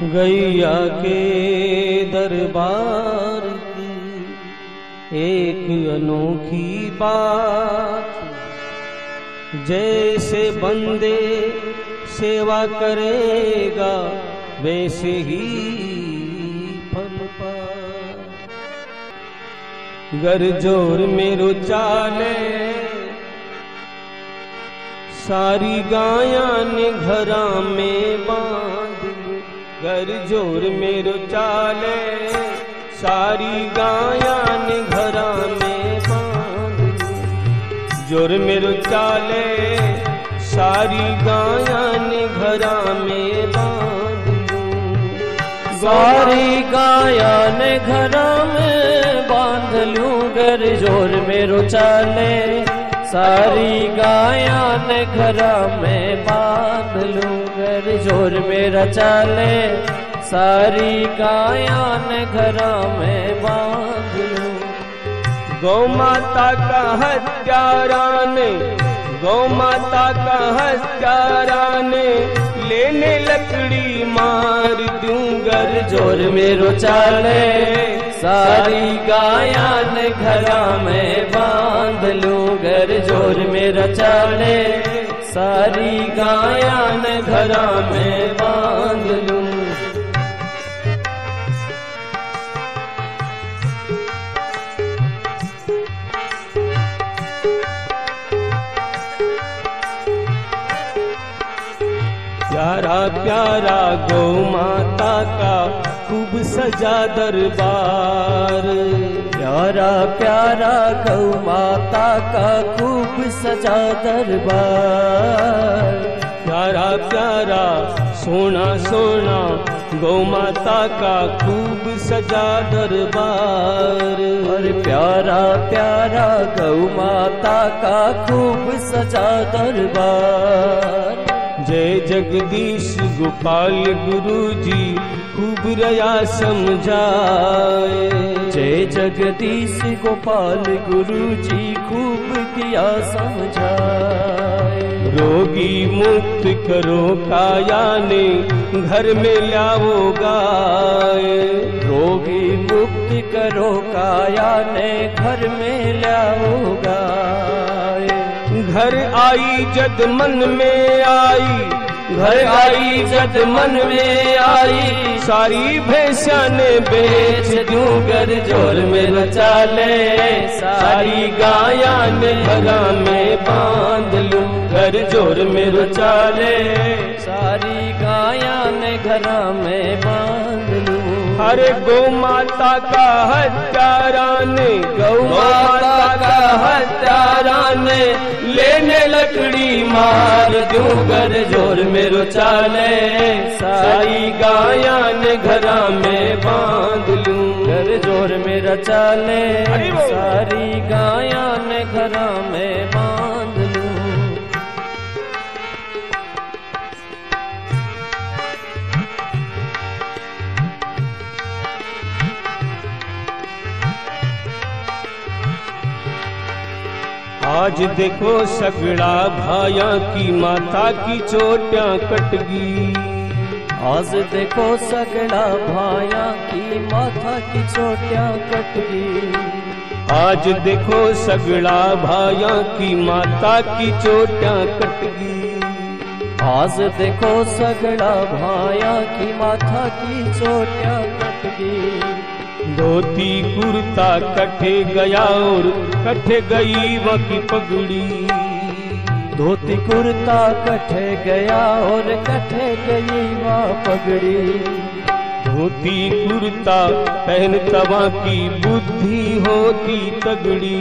गैया के दरबार की एक अनोखी बात, जैसे बंदे सेवा करेगा वैसे ही फल पाए। गर जोर मेरो चाले सारी गायां ने घरा में बांध, गर जोर मेरो चाले सारी गायां ने घरा में बांध, जोर मेरो चाले सारी गायां ने घरा में बांध, सारी गायां ने घरा में बांध लूं। गर जोर मेरो चाले सारी गायां ने घरा में बांध लूं। गर जोर मेरा चाले सारी गायां ने घरा में बांध लूं। गौ माता का हत्यारा ने, गौ माता का हत्यारा ने लेने लकड़ी मार दूं। गर जोर मेरो चाले सारी गायां ने घरा में बांध लूं। गर जोर मेरा चाले सारी गायां ने घरा में बांध लूं। प्यारा प्यारा गौ माता का खूब सजा दरबार, प्यारा प्यारा गौ माता का खूब सजा दरबार। प्यारा प्यारा सोना सोना गौ माता का खूब सजा दरबार, और प्यारा प्यारा गौ माता का खूब सजा दरबार। जय जगदीश गोपाल गुरुजी खूब रया समझाए, जय जगदीश गोपाल गुरुजी खूब किया समझाए। रोगी मुक्त करो काया ने घर में लाओ गाए, रोगी मुक्त करो काया ने घर में लाओ गाए। घर आई जद मन में आई, घर आई जद मन में आई सारी भैंसा ने बेच दूं। गर जोर मेरा चाले सारी गायां ने घरा में बांध लूं। गर जोर मेरो चाले सारी गायां ने घरा में बांध लूं। अरे गौ माता का हत्यारा ने, गौ माता का हत्यारा ने लेने लकड़ी मार दूं। गर जोर मेरो चाले सारी गायां ने घरा में बांध लूं। गर जोर मेरा चाले सारी गायां ने घरा में बांध लूं। आज देखो सगड़ा भाया की माता की चोटियां कट गई, आज देखो सगड़ा भाया की माथा की चोटियां कट गई। आज देखो सगड़ा भाया की माता की चोटियां कट गई। आज देखो सगड़ा भाया की माथा की चोटियां कट गई। धोती कुर्ता कटे गया और कटे गई वह की पगड़ी, धोती कुर्ता कटे गया और कटे गई वह पगड़ी। धोती कुर्ता पहनता वहाँ की बुद्धि होती तगड़ी,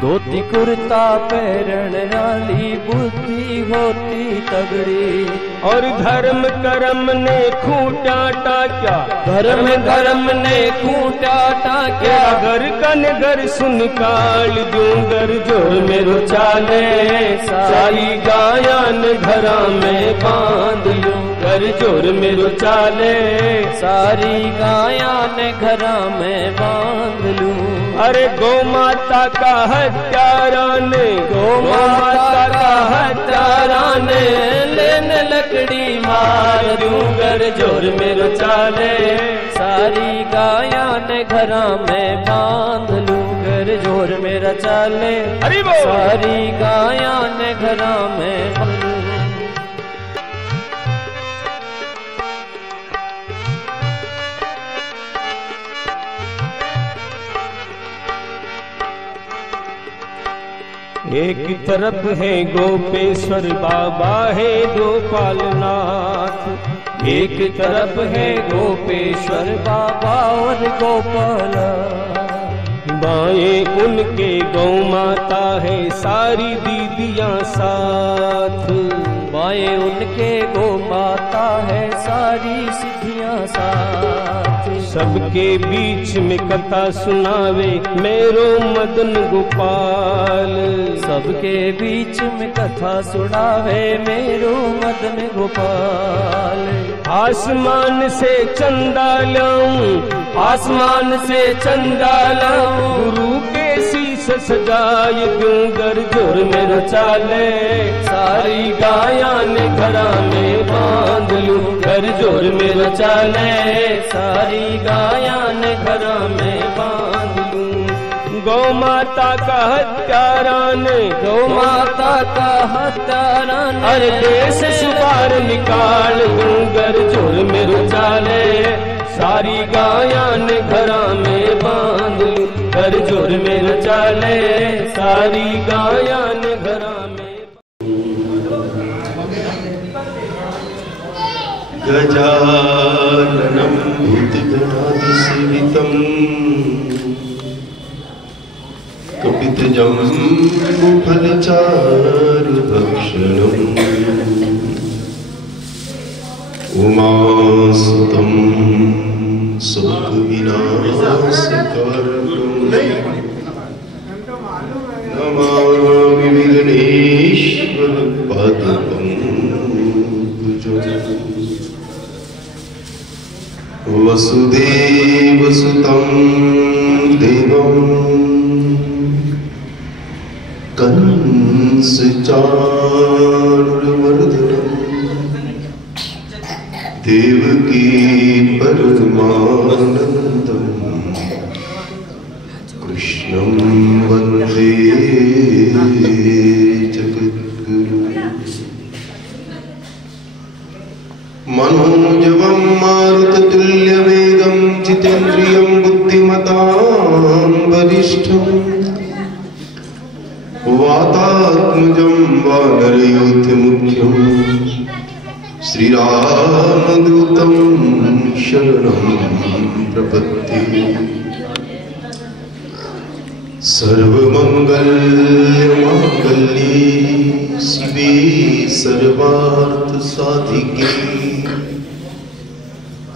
धोती कुर्ता पहनन वाली बुद्धि होती तगड़ी। और धर्म कर्म ने खूंटा टाक्या, धर्म कर्म ने खूंटा टाक्या। घर कन घर सुन काल दूं। गर जोर मेरो चाले सारी गायां ने घरा में बांध लूं। गर जोर मेरो चाले सारी गायां ने घरा में बांध लूं। अरे गौ माता का है हत्यारा ने, गौ माता का हत्यारा ने, लेने लकड़ी मार दूं घर जोर मेरो चाले, सारी गाया ने घरा में बांध लूं घर जोर मेरा चाले, सारी गाया ने घरा में बांध लूं। एक तरफ है गोपेश्वर बाबा है गोपालनाथ, एक तरफ है गोपेश्वर बाबा और गोपाल, बाएं उनके गौ माता है सारी दीदियां साथ, बाएं उनके गौ माता है सारी सिद्धियां साथ, सबके बीच में कथा सुनावे मेरो मदन गोपाल, सबके बीच में कथा सुनावे मेरो मदन गोपाल। आसमान से चंदा लाऊं, आसमान से चंदा लाऊं, गुरु के शीश सजाए दूं घर जोर मेरो चाले, सारी गाया ने घरा में बांध लूं घर जोर मेरो चाले, सारी गाया ने घरा में बांध लूं। गौ माता का हत्यारा ने, गौ माता का हत्यारा ने, हर देश सुपार निकाल दूं घर जोर मेरो चाले, सारी गाया ने घरा में बांध लूं घर जोर मेरो चाले, सारी गाया ने घरा में। गजाननं भूतगणाधिसेवितं कपितजम्बुफलचारुभक्षणम् उमासुतं सुखविनाशकारकं नमामि विघ्नेश्वरपादपङ्कजम्। वसुदेवसुतं देवं कंसचाणूरमर्दनं देवकी परमानन्दं कृष्णं वन्दे जगद्गुरुम्। मनोजवं मारुततुल्यवेगं जितेन्द्रियं बुद्धिमतां वरिष्ठं वातात्मजं वानरयोध्यमुख्यं श्रीरामदूतं शरणं प्रपद्ये। सर्वमङ्गलमाङ्गल्ये शिवे सर्वार्थसाधिके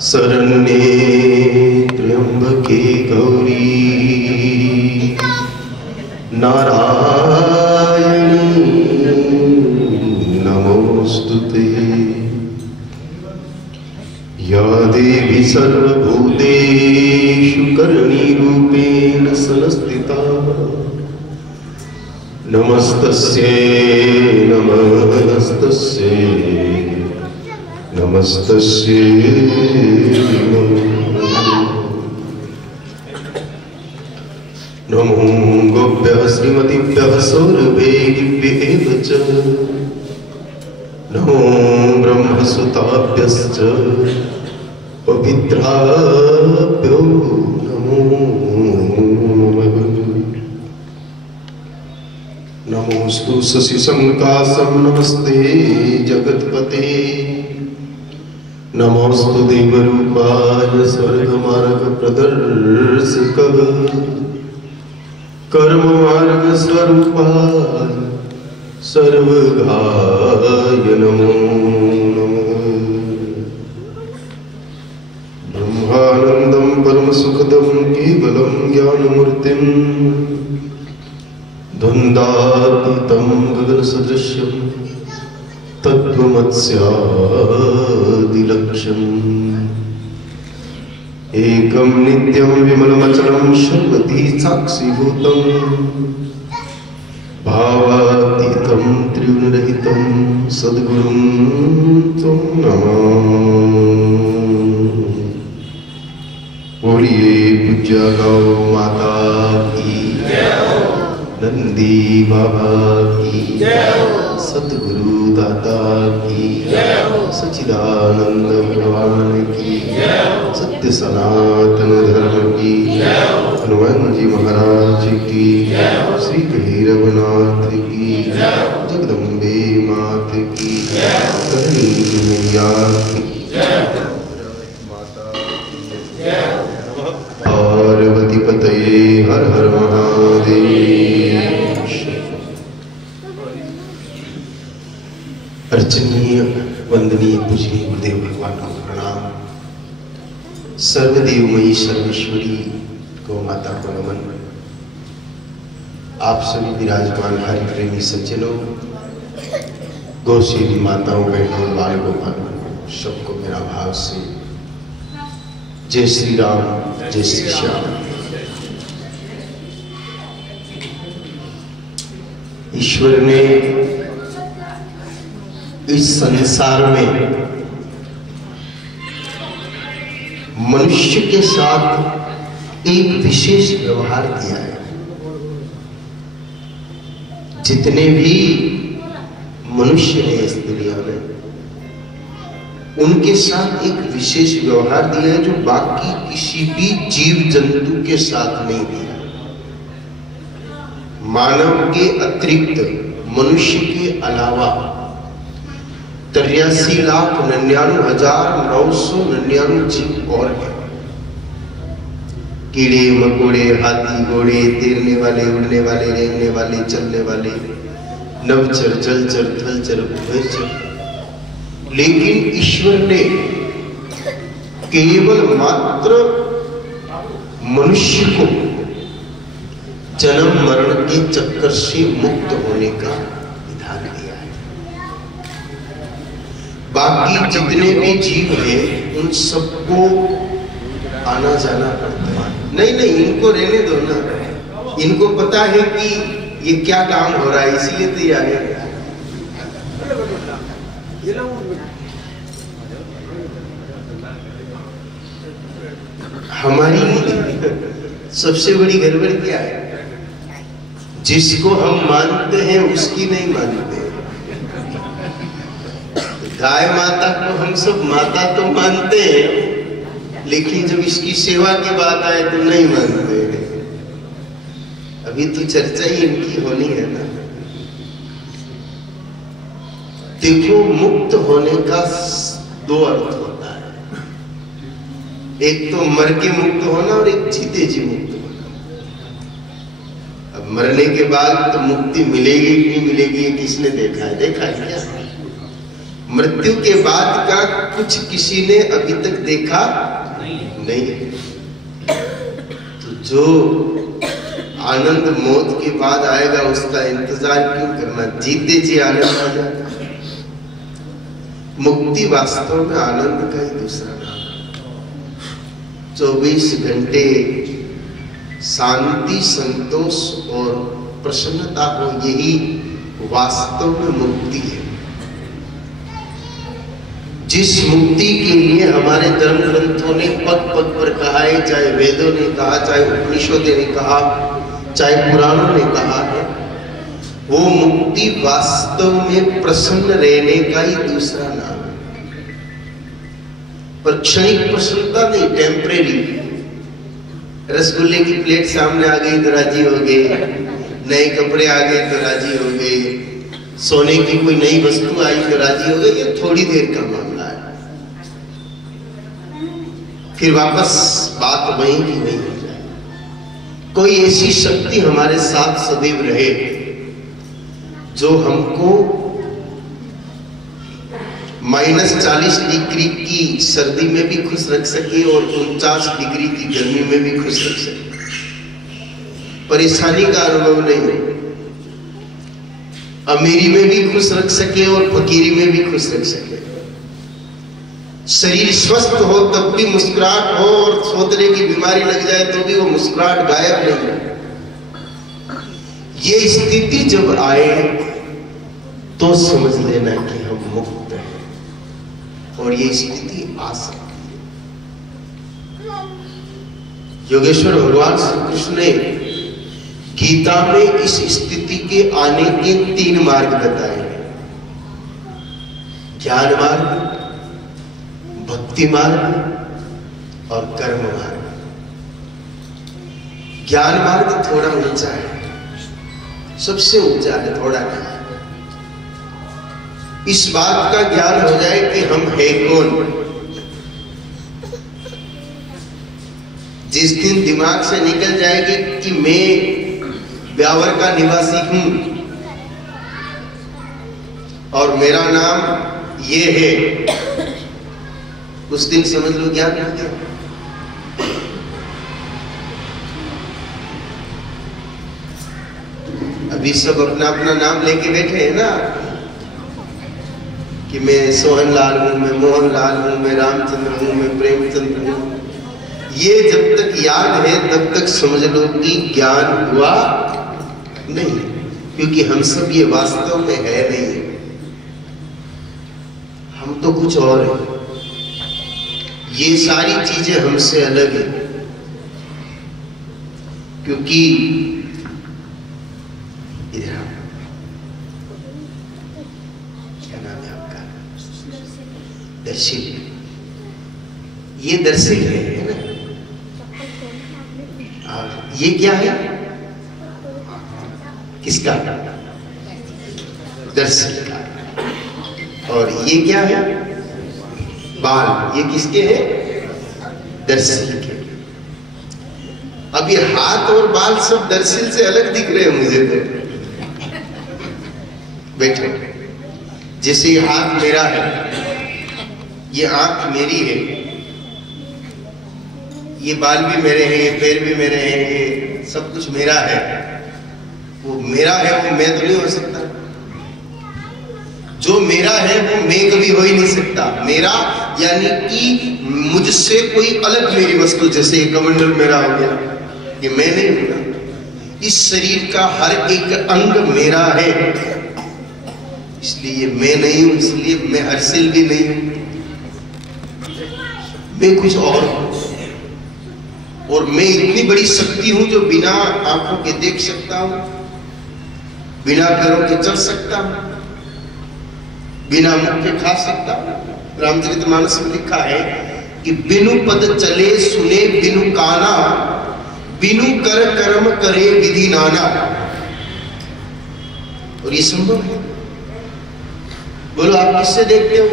शरण्ये त्र्यम्बके गौरी नारायणी नमोस्तुते। या देवी सर्वभूतेषु करणीरूपेण संस्थिता नमस्तस्यै नमस्तस्यै नमस्तस्यै नमो गोभ्यः श्रीमतीभ्यः सौरभेभ्यः च नमो ब्रह्मसुताभ्यश्च पवित्राभ्यो नमो नमोस्तु शशिशङ्कासं नमस्ते जगत्पते नमोस्तु देवरूपाय स्वर्गमार्गप्रदर्शकः कर्ममार्गस्वरूपाय सर्वगाय नमो नमः। ब्रह्मानन्दं परमसुखदं केवलं ज्ञानमूर्तिं द्वन्द्वातीतं गगनसदृशं तत्त्वमस्यादिलक्ष्यम् एकं नित्यं विमलमचलं सर्वधी साक्षीभूतं भावातीतं त्रिगुणरहितं सद्गुरुं त्वं नमामि। बोलिए पूज्य गौ माता की नंदी बाबा की सद्गुरु दाता की सच्चिदानंद भगवान की सत्य सनातन धर्म की हनुमान जी महाराज की श्री भैरवनाथ की जगदम्बे मात की करणी मैया की पार्वती पतये हर हर महादेव। अर्चनीय वंदनीय पूजनीय गुरुदेव भगवान को प्रणाम। सर्वदेवमयी सर्वेश्वरी गौ माता को नमन। आप सभी विराजमान हरि प्रेमी सज्जनों, गौसेवी माताओं, बहनों, बाल गोपाल सबको मेरा भाव से जय श्री राम, जय श्री श्याम। ईश्वर ने इस संसार में मनुष्य के साथ एक विशेष व्यवहार किया है। जितने भी मनुष्य हैं इस दुनिया में, उनके साथ एक विशेष व्यवहार दिया है जो बाकी किसी भी जीव जंतु के साथ नहीं दिया। मानव के अतिरिक्त मनुष्य के अलावा 83,99,999 जीव और हैं। कीड़े मकोड़े, हाथी घोड़े, तैरने वाले, उड़ने वाले, रेंगने वाले, चलने वाले, नवचर, जलचर, थलचर, भयचर। लेकिन ईश्वर ने केवल मात्र मनुष्य को जन्म मरण के चक्कर से मुक्त होने का विधान दिया है। बाकी जितने भी जीव हैं उन सबको आना जाना पड़ता है। नहीं, इनको रहने दो ना, इनको पता है कि ये क्या काम हो रहा है, इसलिए तो ये आगे। हमारी सबसे बड़ी गड़बड़ क्या है? जिसको हम मानते हैं उसकी नहीं मानते। गाय माता को हम सब माता तो मानते हैं, लेकिन जब इसकी सेवा की बात आए तो नहीं मानते। अभी तो चर्चा ही इनकी होनी है ना। देखो, मुक्त होने का दो अर्थ होता है। एक तो मर के मुक्त होना और एक जीते जी मुक्त होना। अब मरने के बाद तो मुक्ति मिलेगी कि नहीं मिलेगी, ये किसने देखा है? देखा है क्या? मृत्यु के बाद का कुछ किसी ने अभी तक देखा नहीं। तो जो आनंद मौत के बाद आएगा उसका इंतजार क्यों करना? जीते जी आनंद आ जाएगा। मुक्ति वास्तव में आनंद का ही दूसरा नाम है। 24 घंटे शांति, संतोष और प्रसन्नता हो, यही वास्तव में मुक्ति है। जिस मुक्ति के लिए हमारे धर्म ग्रंथों ने पग पग पर कहा है, चाहे वेदों ने कहा, चाहे उपनिषदों ने कहा, चाहे पुराणों ने कहा है, वो मुक्ति वास्तव में प्रसन्न रहने का ही दूसरा नाम है। पर क्षणिक प्रसन्नता नहीं, टेम्परेरी। रसगुल्ले की प्लेट सामने आ गई तो राजी हो गए, नए कपड़े आ गए तो राजी हो गए, सोने की कोई नई वस्तु आई तो राजी हो गए। ये थोड़ी देर का मामला है, फिर वापस बात वहीं की वहीं हो जाए। कोई ऐसी शक्ति हमारे साथ सदैव रहे जो हमको -40 डिग्री की सर्दी में भी खुश रख सके और 49 डिग्री की गर्मी में भी खुश रख सके। परेशानी का अनुभव नहीं हो। अमीरी में भी खुश रख सके और फकीरी में भी खुश रख सके। शरीर स्वस्थ हो तब भी मुस्कुराहट हो, और सोतरे की बीमारी लग जाए तो भी वो मुस्कुराहट गायब नहीं है। ये स्थिति जब आए तो समझ लेना कि हम मुक्त हैं, और ये स्थिति आ सकती है। योगेश्वर भगवान श्री कृष्ण ने गीता में इस स्थिति के आने के 3 मार्ग बताए हैं। ज्ञान मार्ग, भक्ति मार्ग और कर्म मार्ग। ज्ञान मार्ग थोड़ा ऊंचा है, सबसे ऊंचा है, थोड़ा नहीं। इस बात का ज्ञान हो जाए कि हम है कौन। जिस दिन दिमाग से निकल जाएगी कि मैं ब्यावर का निवासी हूं और मेरा नाम ये है, उस दिन समझ लो ज्ञान हो गया। अभी सब अपना अपना नाम लेके बैठे हैं ना, कि मैं सोहन लाल हूं, मैं मोहन लाल हूं, मैं रामचंद्र हूं, मैं प्रेमचंद्र हूं। ये जब तक याद है तब तक समझ लो कि ज्ञान हुआ नहीं, क्योंकि हम सब ये वास्तव में है नहीं, हम तो कुछ और है। ये सारी चीजें हमसे अलग है, क्योंकि इधर क्या नाम है आपका? दर्शिल। ये दर्शिल है ना? और ये क्या है? किसका? दर्शिल का। और ये क्या है? बाल। ये किसके हैं? दर्शिल के। अब ये हाथ और बाल सब दर्शिल से अलग दिख रहे हैं मुझे तो। बैठो। जैसे ये हाथ मेरा है, ये आंख मेरी है, ये बाल भी मेरे हैं, ये पैर भी मेरे हैं, ये सब कुछ मेरा है। वो मेरा है, वो मैं तो नहीं हो सकता। जो मेरा है वो मैं कभी हो ही नहीं सकता। मेरा यानी कि मुझसे कोई अलग मेरी वस्तु, जैसे ये कमंडल मेरा हो गया, ये मैं नहीं हूं। इस शरीर का हर एक अंग मेरा है, इसलिए मैं नहीं हूं, इसलिए मैं हर्षिल भी नहीं हूं, मैं कुछ और हूं। और मैं इतनी बड़ी शक्ति हूं जो बिना आंखों के देख सकता हूं, बिना पैरों के चल सकता हूं, बिना मुख के खा सकता हूं। रामचरितमानस में लिखा है कि बिनु पद चले सुने बिनु काना, बिनु कर कर्म करे विधि नाना। और ये संभव है। बोलो आप किससे देखते हो?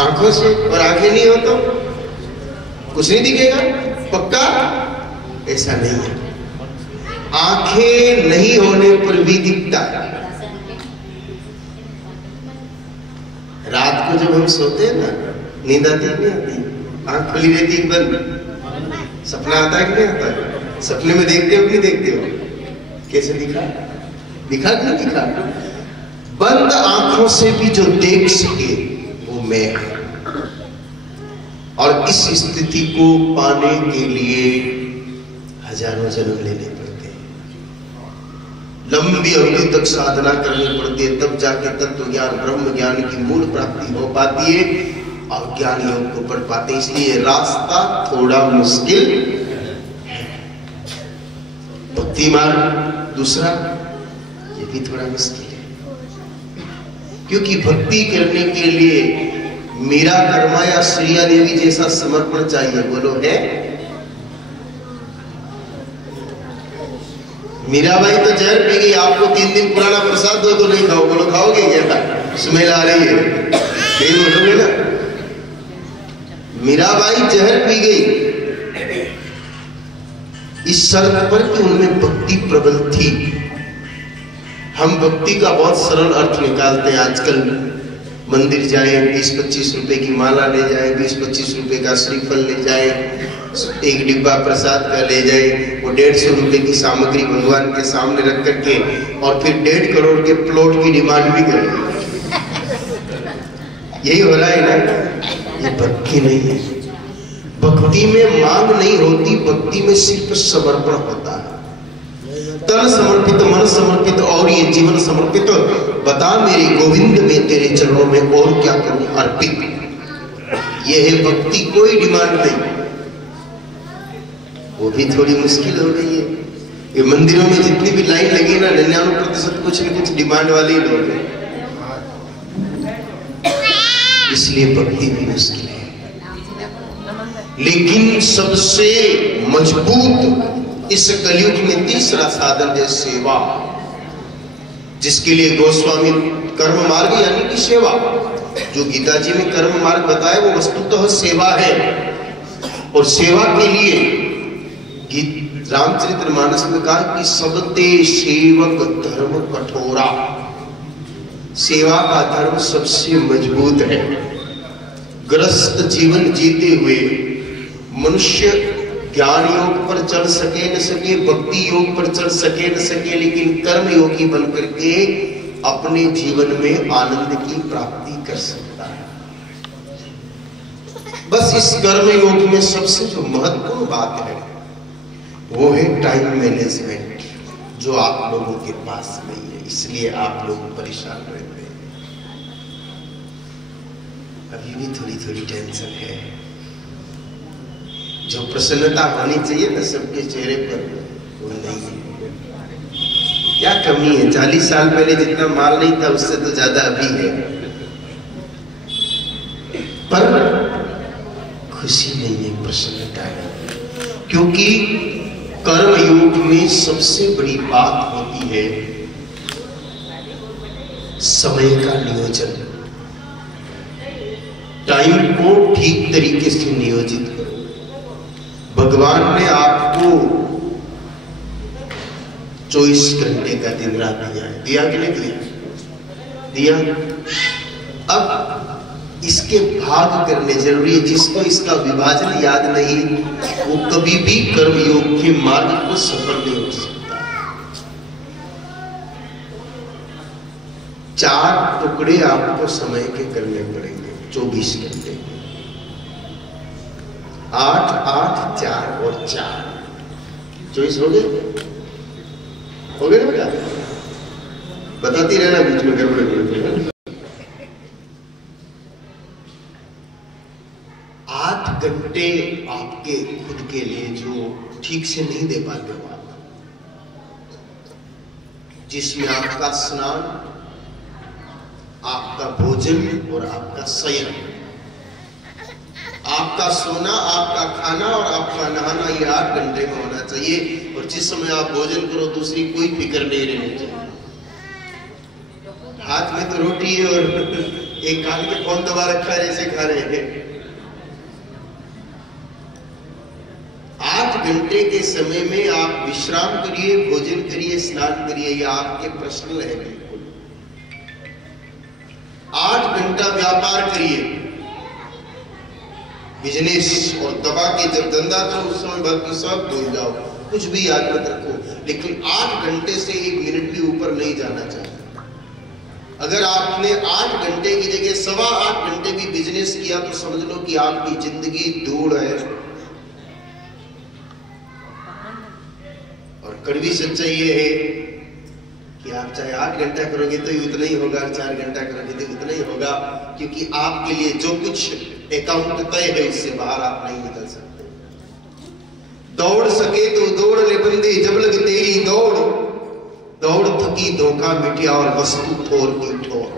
आंखों से। और आंखें नहीं हो तो कुछ नहीं दिखेगा? पक्का? ऐसा नहीं है। आंखें नहीं होने पर भी दिखता है। रात को जब हम सोते हैं ना, नींद आती है नहीं आती? आंख खुली रहती है बंद, सपना आता है कि नहीं आता है? सपने में देखते हो कि नहीं देखते हो? कैसे दिखा? दिखा कि नहीं दिखा? बंद आंखों से भी जो देख सके वो मैं है। और इस स्थिति को पाने के लिए हजारों जन्म लेने पड़ते हैं, लंबी अवधि तक साधना करनी पड़ती है, तब जाके तत्व ज्ञान ब्रह्म ज्ञान की मूल प्राप्ति हो पाती है और ज्ञान योग को पढ़ पाते। इसलिए रास्ता थोड़ा मुश्किल है। भक्ति मार्ग दूसरा, ये भी थोड़ा मुश्किल है, क्योंकि भक्ति करने के लिए मीरा कर्मा या श्रिया देवी जैसा समर्पण चाहिए। बोलो है? मीराबाई तो जहर पी गई, आपको 3 दिन पुराना प्रसाद दो तो नहीं खाओ। बोलो खाओगे क्या? स्मेल आ रही है, यही बोलोगे ना? मीराबाई जहर पी गई इस शर्त पर कि उनमें भक्ति प्रबल थी। हम भक्ति का बहुत सरल अर्थ निकालते हैं आजकल। मंदिर जाए, 20-25 रुपए की माला ले जाए, 20-25 रुपए का श्रीफल ले जाए, एक डिब्बा प्रसाद का ले जाए, वो 150 रुपए की सामग्री भगवान के सामने रख करके और फिर 1.5 करोड़ के प्लॉट की डिमांड भी करें। यही हो रहा है ना? ये भक्ति नहीं है। भक्ति में मांग नहीं होती, भक्ति में सिर्फ समर्पण होता है। तन समर्पित, मन समर्पित और ये जीवन समर्पित, बता मेरे गोविंद मैं तेरे चरणों में और क्या करूं अर्पित। ये है भक्ति, कोई डिमांड नहीं। वो भी थोड़ी मुश्किल हो गई है। ये मंदिरों में जितनी भी लाइन लगी ना, 99% कुछ न कुछ डिमांड वाले ही लोग हैं, इसलिए भक्ति भी मुश्किल है। लेकिन सबसे मजबूत इस कलयुग में तीसरा साधन है सेवा, जिसके लिए गोस्वामी कर्म मार्ग यानी कि सेवा, जो गीता जी में कर्म मार्ग बताया वो वस्तुतः सेवा है। और सेवा के लिए रामचरितमानस में कहा कि सबते सेवक धर्म कठोरा, सेवा का धर्म सबसे मजबूत है। ग्रस्त जीवन जीते हुए मनुष्य ज्ञान योग पर चढ़ सके न सके, भक्ति योग पर चढ़ सके न सके, लेकिन कर्म योगी बन करके अपने जीवन में आनंद की प्राप्ति कर सकता है। बस इस कर्म योग में सबसे जो महत्वपूर्ण बात है वो है टाइम मैनेजमेंट, जो आप लोगों के पास नहीं है, इसलिए आप लोग परेशान रहते हैं। अभी भी थोड़ी थोड़ी टेंशन है। जो प्रसन्नता होनी चाहिए ना सबके चेहरे पर, वो नहीं है। क्या कमी है? 40 साल पहले जितना माल नहीं था उससे तो ज्यादा अभी है, पर खुशी नहीं है, प्रसन्नता है। क्योंकि कर्म योग में सबसे बड़ी बात होती है समय का नियोजन। टाइम को ठीक तरीके से नियोजित करो। भगवान ने आपको 24 घंटे का दिन रात दिया है, दिया कि नहीं दिया? दिया। अब इसके भाग करने जरूरी है। जिसको इसका विभाजन याद नहीं, वो कभी भी कर्म योग के मार्ग को सफल नहीं हो सकता। 4 टुकड़े आपको समय के करने पड़ेंगे 24 घंटे। 8, 8, 4 और 4, 24 हो गए? हो गए ना बेटा? बताती रहना बीच में गड़बड़। 8 घंटे आपके खुद के लिए जो ठीक से नहीं दे पाते हो आप, जिसमें आपका स्नान, आपका भोजन और आपका शयन, आपका सोना, आपका खाना और आपका नहाना, ये 8 घंटे में होना चाहिए। और जिस समय आप भोजन करो दूसरी कोई फिक्र नहीं रहनी चाहिए। हाथ में तो रोटी है और एक कान के फोन दबा रखा है जैसे खा रहे हैं। 8 घंटे के समय में आप विश्राम करिए, भोजन करिए, स्नान करिए, यह आपके पर्सनल है। बिल्कुल 8 घंटा व्यापार करिए, बिजनेस, और दबा के जब धंधा करो उस समय बाकी सब भूल जाओ, कुछ भी याद मत रखो। लेकिन 8 घंटे से 1 मिनट भी ऊपर नहीं जाना चाहिए। अगर आपने 8 घंटे की जगह 8.25 घंटे भी बिजनेस किया तो समझ लो कि आपकी जिंदगी धूल है। और कड़वी सच्चाई ये है कि आप चाहे 8 घंटा करोगे तो उतना ही होगा, 4 घंटा करोगे तो उतना ही होगा, क्योंकि आपके लिए जो कुछ अकाउंट तय है उससे बाहर आप नहीं निकल सकते। दौड़ सके तो दौड़ ले बंदे, जब लग तेरी दौड़, दौड़ थकी धोखा मिटिया और वस्तु ठोर की ठोर।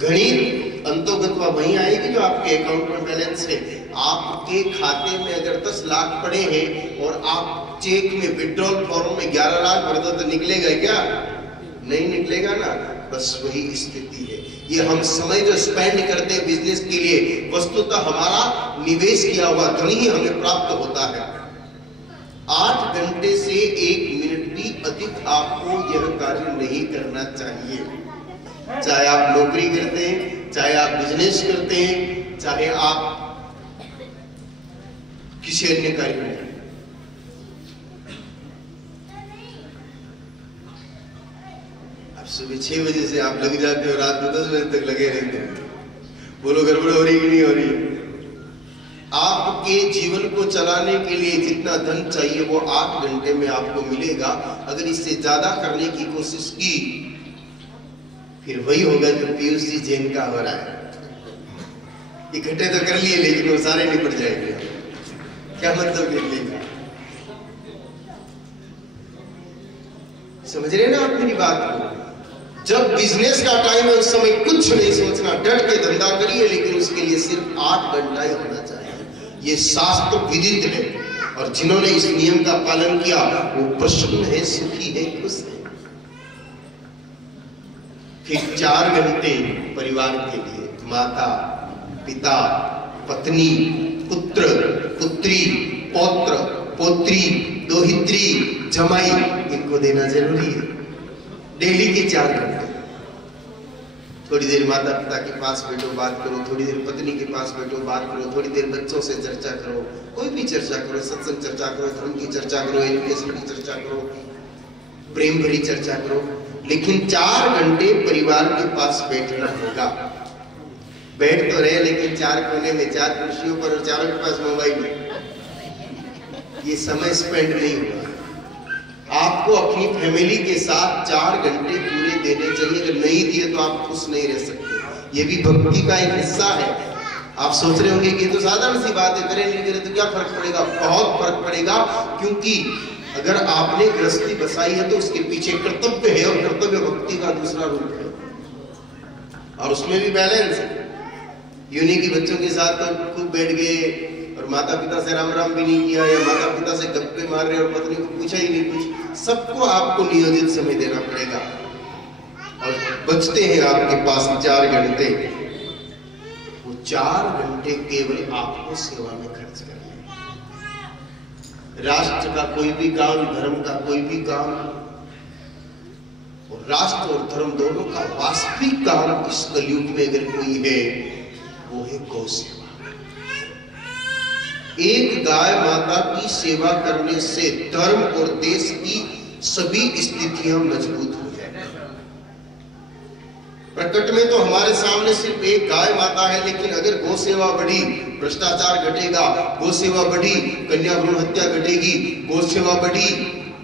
गणित अंतोगत वही आएगी जो आपके अकाउंट में बैलेंस है। आपके खाते में अगर 10 लाख पड़े हैं और आप चेक में विड्रॉल फॉर्म में 11 लाख भर दो तो निकलेगा क्या? नहीं निकलेगा ना। बस वही स्थिति है। ये हम समय जो स्पेंड करते हैं बिजनेस के लिए, वस्तुतः हमारा निवेश किया हुआ धन ही हमें प्राप्त होता है। 8 घंटे से 1 मिनट भी अधिक आपको यह कार्य नहीं करना चाहिए। चाहे आप नौकरी करते हैं, चाहे आप बिजनेस करते हैं, चाहे आप किसी अन्य कार्य में। अब सुबह 6 बजे से आप लग जाते हो, रात में 10 बजे तक लगे रहते हो। बोलो गड़बड़ हो रही कि नहीं हो रही? आपके आपके जीवन को चलाने के लिए जितना धन चाहिए वो 8 घंटे में आपको मिलेगा। अगर इससे ज्यादा करने की कोशिश की फिर वही होगा जो पीयूष जी जैन का हो रहा है। इकट्ठे तो कर लिए लेकिन वो सारे निपट जाएंगे। क्या मतलब निकलेगा? समझ रहे ना आप मेरी बात को? जब बिजनेस का टाइम है उस समय कुछ नहीं सोचना, डट के धंधा करिए, लेकिन उसके लिए सिर्फ 8 घंटा ही होना चाहिए। ये शास्त्र विदित है और जिन्होंने इस नियम का पालन किया वो प्रसन्न है, सुखी है, खुश है। फिर 4 घंटे परिवार के लिए माता पिता पत्नी पुत्र पुत्री पौत्र पोत्री दोहित्री जमाई इनको देना जरूरी है। डेली के 4 घंटे। थोड़ी देर माता पिता के पास बैठो बात करो, थोड़ी देर पत्नी के पास बैठो बात करो, थोड़ी देर बच्चों से चर्चा करो, कोई भी चर्चा करो, सत्संग चर्चा करो, धर्म की चर्चा करो, एजुकेशन की चर्चा करो, प्रेम भरी चर्चा करो, लेकिन 4 घंटे परिवार के पास बैठना होगा। बैठ तो रहे लेकिन 4 कोने में 4 कुर्सियों पर और चारों के पास मोबाइल है। ये समय स्पेंड नहीं हुआ। आपको अपनी फैमिली के साथ 4 घंटे पूरे देने चाहिए। अगर नहीं दिए तो आप खुश नहीं रह सकते। ये भी भक्ति का एक हिस्सा है। आप सोच रहे होंगे कि ये तो साधारण सी बात है, करें नहीं करें तो क्या फर्क पड़ेगा? बहुत फर्क पड़ेगा, क्योंकि अगर आपने गृहस्थी बसाई है तो उसके पीछे कर्तव्य है और कर्तव्य भक्ति का दूसरा रूप है और उसमें भी बैलेंस है। यूनी की बच्चों के साथ तो खूब बैठ गए और माता पिता से राम राम भी नहीं किया, या माता पिता से गप्पे मार रहे और पत्नी को पूछा ही नहीं कुछ। सबको आपको नियोजित समय देना पड़ेगा और बचते हैं आपके पास 4 घंटे। वो 4 घंटे केवल आपको सेवा में खर्च करने। राष्ट्र का कोई भी काम, धर्म का कोई भी काम, और राष्ट्र और धर्म दोनों का वास्तविक काम इस कलयुग में अगर कोई है वो है गौ सेवा। एक गाय माता की सेवा करने से धर्म और देश की सभी स्थितियां मजबूत हो जाएंगी। प्रकट में तो हमारे सामने सिर्फ एक गाय माता है, लेकिन अगर गौ सेवा बढ़ी भ्रष्टाचार घटेगा, गौ सेवा बढ़ी कन्या भ्रूण हत्या घटेगी, गौ सेवा बढ़ी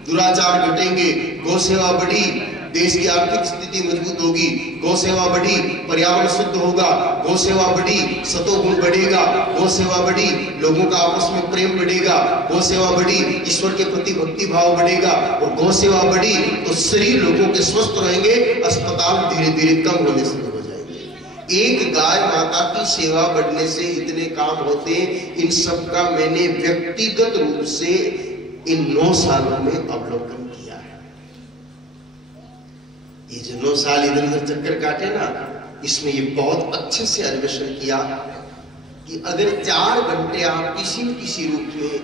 दुराचार घटेंगे, गौ सेवा बढ़ी देश की आर्थिक स्थिति मजबूत होगी, गौ सेवा बढ़ी पर्यावरण शुद्ध होगा, गौ सेवा बढ़ी सतोगुण बढ़ेगा, गौ सेवा बढ़ी लोगों का आपस में प्रेम बढ़ेगा, गौ सेवा बढ़ी ईश्वर के प्रति भक्ति भाव बढ़ेगा, और गौ सेवा बढ़ी तो शरीर लोगों के स्वस्थ रहेंगे, अस्पताल धीरे धीरे कम होने शुरू हो जाएंगे। एक गाय माता की सेवा बढ़ने से इतने काम होते हैं। इन सब का मैंने व्यक्तिगत रूप से इन 9 सालों में अवलोकन किया है। ये जो 9 साल इधर उधर चक्कर काटे ना, इसमें ये बहुत अच्छे से अन्वेषण किया कि अगर 4 घंटे आप किसी न किसी रूप में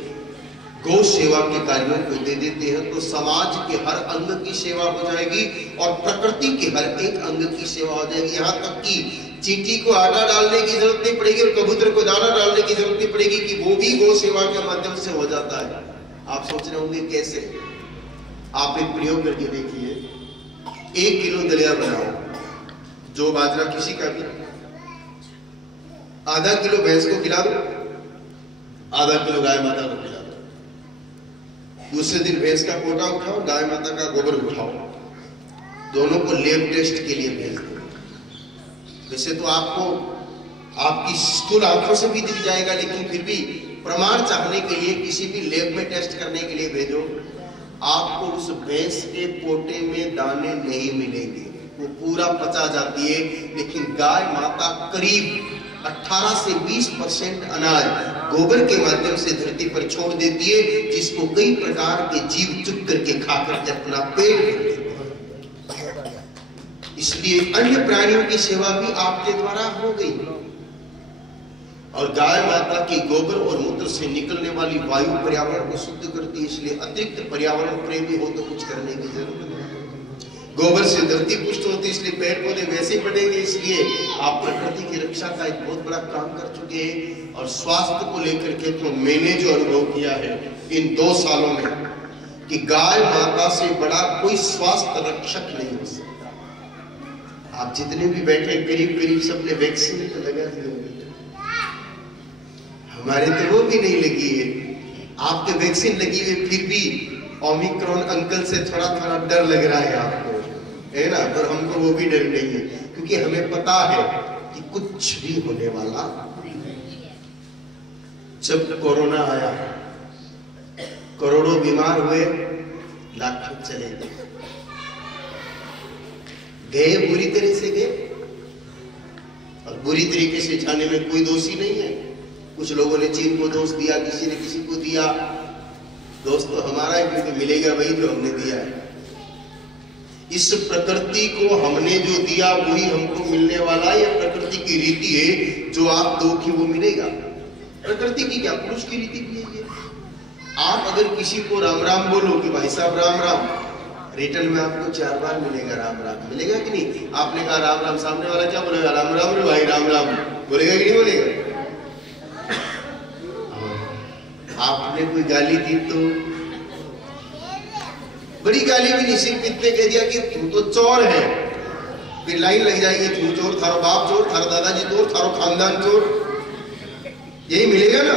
गौ सेवा के कार्यों को दे देते हैं तो समाज के हर अंग की सेवा हो जाएगी और प्रकृति के हर एक अंग की सेवा हो जाएगी। यहाँ तक कि चींटी को आटा डालने की जरूरत नहीं पड़ेगी और कबूतर को दाना डालने की जरूरत नहीं पड़ेगी, कि वो भी गौ सेवा के माध्यम से हो जाता है। आप सोच रहे होंगे कैसे? आप एक प्रयोग करके देखिए। 1 किलो दलिया बनाओ, जो बाजरा किसी का भी, आधा किलो भैंस को खिला दो, आधा किलो गाय माता को खिला दो। दूसरे दिन भैंस का कोटा उठाओ, गाय माता का गोबर उठाओ, दोनों को लैब टेस्ट के लिए भेज दो। वैसे तो आपको आपकी स्थूल आंखों से भी दिख जाएगा, लेकिन फिर भी प्रमाण चाहने के लिए किसी भी लैब में टेस्ट करने के लिए भेजो। आपको उस भैंस के पोटे में दाने नहीं मिलेंगे, वो पूरा पचा जाती है, लेकिन गाय माता करीब 18 से 20% अनाज गोबर के माध्यम से धरती पर छोड़ देती है, जिसको कई प्रकार के जीव चुग करके खाकर के अपना पेट भर देते हैं। इसलिए अन्य प्राणियों की सेवा भी आपके द्वारा हो गई। और गाय माता की गोबर और मूत्र से निकलने वाली वायु पर्यावरण को शुद्ध करती है, इसलिए अतिरिक्त पर्यावरण प्रेमी हो तो कुछ करने की जरूरत नहीं। गोबर से धरती पुष्ट होती है, इसलिए पेड़ पौधे वैसे ही बढ़ेंगे। इसलिए आप प्रकृति की रक्षा का एक बहुत बड़ा काम कर चुके हैं। और स्वास्थ्य को लेकर के तो मैंने जो अनुभव किया है इन 2 सालों में, कि गाय माता से बड़ा कोई स्वास्थ्य रक्षक नहीं हो सकता। आप जितने भी बैठे करीब करीब सबने वैक्सीन तो लगा दिए होंगे। हमारे तो वो भी नहीं लगी है। आपके वैक्सीन लगी हुई फिर भी ओमिक्रॉन अंकल से थोड़ा थोड़ा डर लग रहा है आपको, है ना? पर हमको वो भी डर नहीं है, क्योंकि हमें पता है कि कुछ भी होने वाला। जब कोरोना आया, करोड़ों बीमार हुए, लाखों चले गए, बुरी तरह से गए। और बुरी तरीके से जाने में कोई दोषी नहीं है। कुछ लोगों ने चीन को दोष दिया, किसी ने किसी को दिया। दोष तो हमारा है, क्योंकि मिलेगा वही जो हमने दिया है। इस प्रकृति को हमने जो दिया वही हमको मिलने वाला। यह प्रकृति की रीति है, जो आप दो की वो मिलेगा। प्रकृति की क्या, पुरुष की रीति भी है ये। आप अगर किसी को राम राम बोलो कि भाई साहब राम राम, रिटर्न में आपको 4 बार मिलेगा राम राम। मिलेगा कि नहीं? आपने कहा राम राम, सामने वाला क्या बोलेगा? राम राम रे भाई राम राम, बोलेगा कि नहीं बोलेगा? आपने कोई गाली दी तो बड़ी गाली भी नहीं, सिर्फ इतने कह दिया कि तू तो चोर है, फिर लाइन लग जाएगी, तू चोर, थारो बाप चोर, थारो दादाजी चोर, थारो खानदान चोर। यही मिलेगा ना।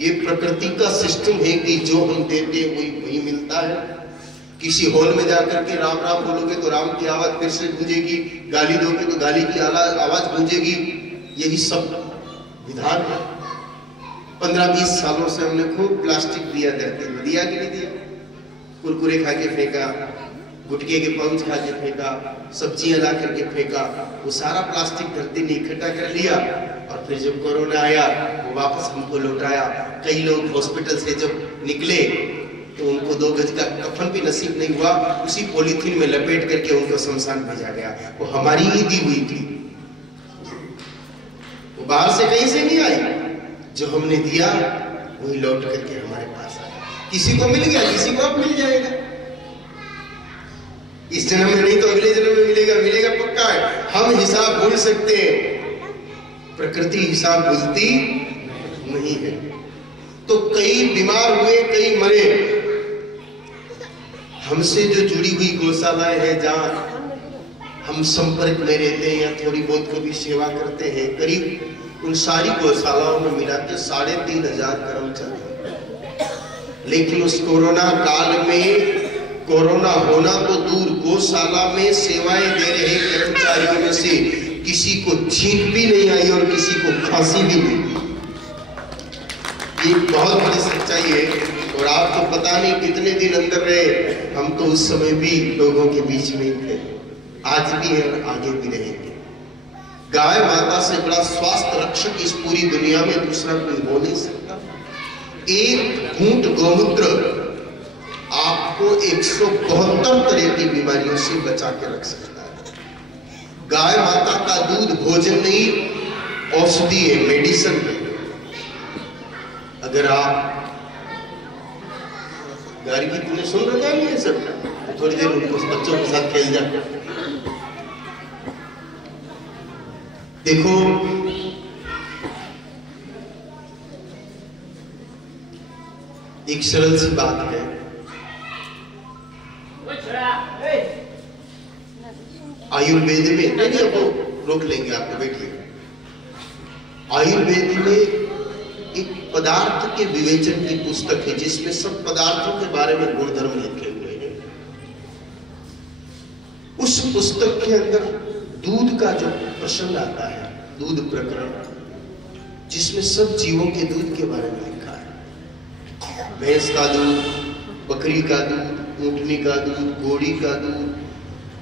ये प्रकृति का सिस्टम है कि जो हम देते हैं वही मिलता है। किसी हॉल में जाकर के राम राम बोलोगे तो राम की आवाज फिर से गूंजेगी, गाली दोगे तो गाली की आवाज गूंजेगी। यही सब विधान है। 15-20 सालों से हमने खूब प्लास्टिक दिया धरती में, दिया कि नहीं दिया? कुरकुरे खा के फेंका, गुटके के पाउच खा के फेंका, सब्जियां ला करके फेंका, वो सारा प्लास्टिक धरती ने इकट्ठा कर लिया। और फिर जब कोरोना आया वो वापस हमको लौटाया। कई लोग हॉस्पिटल से जब निकले तो उनको 2 गज का कफन भी नसीब नहीं हुआ, उसी पॉलीथीन में लपेट करके उनको शमशान भेजा गया। वो हमारी ही दी हुई थी, वो बाहर से कहीं से नहीं आई। जो हमने दिया वही लौट करके हमारे पास आया। किसी को मिल गया, किसी को अब मिल जाएगा। इस जन्म में नहीं तो अगले जन्म में मिलेगा, मिलेगा पक्का है। हम हिसाब भूल सकते हैं, प्रकृति हिसाब भूलती नहीं है। तो कई बीमार हुए, कई मरे। हमसे जो जुड़ी हुई गौशालाएं हैं, जहां हम संपर्क में रहते हैं या थोड़ी बहुत कभी सेवा करते हैं, करीब उन सारी गौशालाओं में मिला के 3500 कर्मचारी। लेकिन उस कोरोना काल में, कोरोना होना तो दूर, गौशाला में सेवाएं दे रहे कर्मचारियों में से किसी को छींक भी नहीं आई और किसी को खांसी भी नहीं। ये बहुत बड़ी सच्चाई है। और आप तो पता नहीं कितने दिन अंदर रहे, हम तो उस समय भी लोगों के बीच में थे, आज भी है और आगे भी रहेंगे। गाय माता से बड़ा स्वास्थ्य रक्षक इस पूरी दुनिया में दूसरा कोई हो नहीं सकता। एक घूंट गौमूत्र आपको 172 तरह की बीमारियों से बचा के रख सकता है। गाय माता का दूध भोजन नहीं, औषधि है, मेडिसिन है। अगर आप गाड़ी की तुमने सुन रखा नहीं है सब, थोड़ी देर उनको बच्चों के साथ खेल जा। देखो, एक सरल सी बात है। आयुर्वेद में, नहीं वो रोक लेंगे आपको, बैठिए। आयुर्वेद में एक पदार्थ के विवेचन की पुस्तक है, जिसमें सब पदार्थों के बारे में गुणधर्म लिखे हुए हैं। उस पुस्तक के अंदर दूध का जो प्रसंग आता है, दूध प्रकरण, जिसमें सब जीवों के दूध के बारे में लिखा है। भैंस का दूध, बकरी का दूध, ऊंटनी का दूध, घोड़ी का दूध,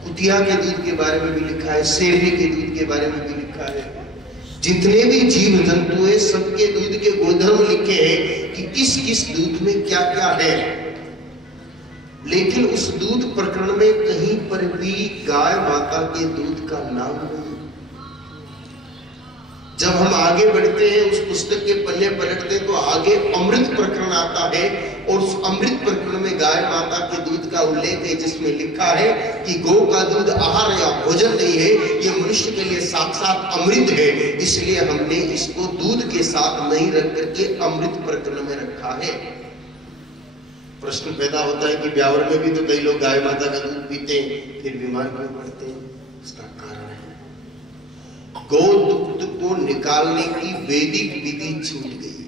कुतिया के दूध के बारे में भी लिखा है, शेरनी के दूध के बारे में भी लिखा है। जितने भी जीव जंतु है, सबके दूध के गुणधर्म लिखे हैं कि किस किस दूध में क्या क्या है। लेकिन उस दूध प्रकरण में कहीं पर भी गाय माता के दूध का नाम नहीं। जब हम आगे बढ़ते हैं, उस पुस्तक के पन्ने पलटते हैं, तो आगे अमृत प्रकरण आता है। और उस अमृत प्रकरण में गाय माता के दूध का उल्लेख है, जिसमें लिखा है कि गौ का दूध आहार या भोजन नहीं है, ये मनुष्य के लिए साक्षात अमृत है। इसलिए हमने इसको दूध के साथ नहीं रख करके अमृत प्रकरण में रखा है। प्रश्न पैदा होता है कि ब्यावर में भी तो कई लोग गाय माता का दूध पीते हैं, फिर बीमार क्यों पड़ते हैं? उसका कारण है गौ दुग्ध को निकालने की वैदिक विधि छूट गई।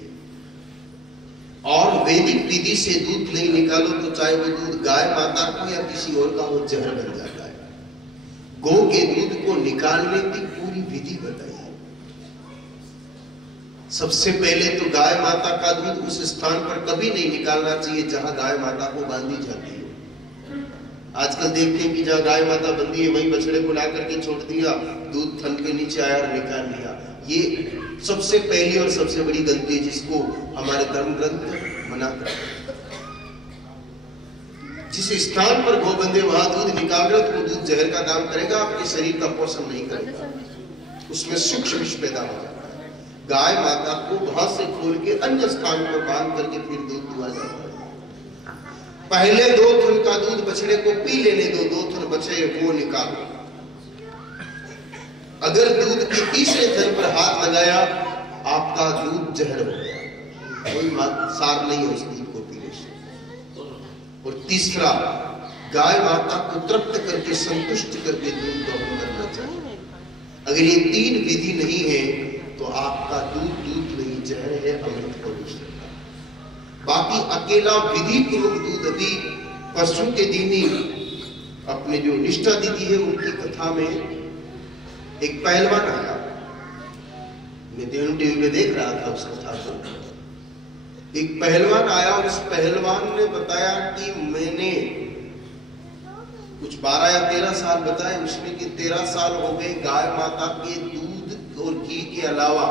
और वैदिक विधि से दूध नहीं निकालो तो चाहे वो दूध गाय माता को या किसी और का, वो जहर बन जाता है। गौ के दूध को निकालने की पूरी विधि बताई है। सबसे पहले तो गाय माता का दूध उस स्थान पर कभी नहीं निकालना चाहिए जहां गाय माता को बांधी जाती है। आजकल देखते हैं कि जहां गाय माता बंधी है वहीं बछड़े को ला करके छोड़ दिया, दूध थन के नीचे आया और निकाल लिया। ये सबसे पहली और सबसे बड़ी गलती है जिसको हमारे धर्म ग्रंथ मना करते हैं। जिस स्थान पर गौ बंधे वहां दूध निकाल रहे हो तो वो दूध जहर का काम करेगा, आपके शरीर का पोषण नहीं करेगा, उसमें सूक्ष्म विष पैदा हो जाता है। गाय माता को वहां से खोल के अन्य स्थान पर बांध करके फिर दूध दुआ जाता है। पहले 2 थन का दूध बछड़े को पी लेने दो, 2 थन बचे वो निकालो। अगर दूध के तीसरे थन पर हाथ लगाया आपका दूध जहर हो गया, कोई सार नहीं है उस दूध को पीने से। और तीसरा, गाय माता को तृप्त करके संतुष्ट करके दूध दोहन करना चाहिए। अगर ये 3 विधि नहीं है तो आपका दूध नहीं, जहर है, अमृत हो नहीं सकता। बाकी अकेला विधि पूर्वक दूध, अभी परसों के दिन ही अपने जो निष्ठा दीदी है उनकी कथा में एक पहलवान आया, मैं टीवी में देख रहा था उस कथा को। एक पहलवान आया, उस पहलवान ने बताया कि मैंने कुछ 12 या 13 साल बताए उसने कि 13 साल हो गए गाय माता के दूध और घी के अलावा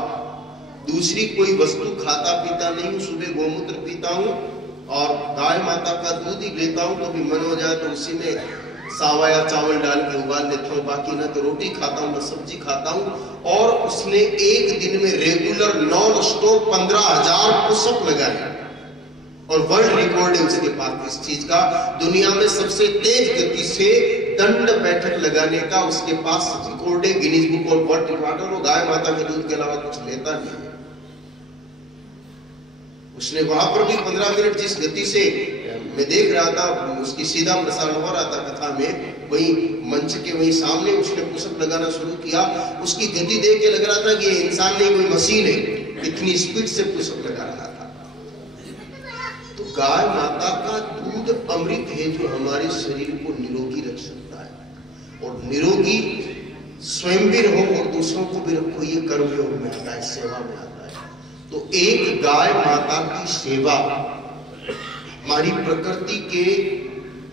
दूसरी कोई वस्तु खाता पीता नहीं हूँ। सुबह गोमूत्र पीता हूँ और गाय माता का दूध ही लेता हूँ, कभी मन हो जाए तो उसी में सावा या चावल डाल के उबाल लेता हूँ, बाकी ना तो रोटी खाता हूँ ना सब्जी खाता हूँ। और उसने एक दिन में रेगुलर नॉन स्टॉप 15,000 पुशअप लगाए और वर्ल्ड रिकॉर्ड है उसके पास इस चीज का। दुनिया में सबसे तेज गति से दंड बैठक लगाने का उसके पास रिकॉर्ड है, Guinness book of world record. और वो गाय माता के दूध के अलावा कुछ लेता नहीं है। उसने वहां पर भी 15 मिनट जिस गति से मैं देख रहा था, उसकी सीधा प्रसारण हो रहा था कथा में, वही मंच के वही सामने उसने पुशअप लगाना शुरू किया। उसकी गति देख के लग रहा था कि ये इंसान नहीं कोई मशीन है, इतनी स्पीड से पुशअप लगा रहा था। तो गाय माता का दूध अमृत है जो हमारे शरीर को निरोगी रख सकता है। और निरोगी स्वयं भी रहो और दूसरों को भी रखो, ये कर्मयोग में आता है, सेवा में आता है। तो एक गाय माता की सेवा हमारी प्रकृति के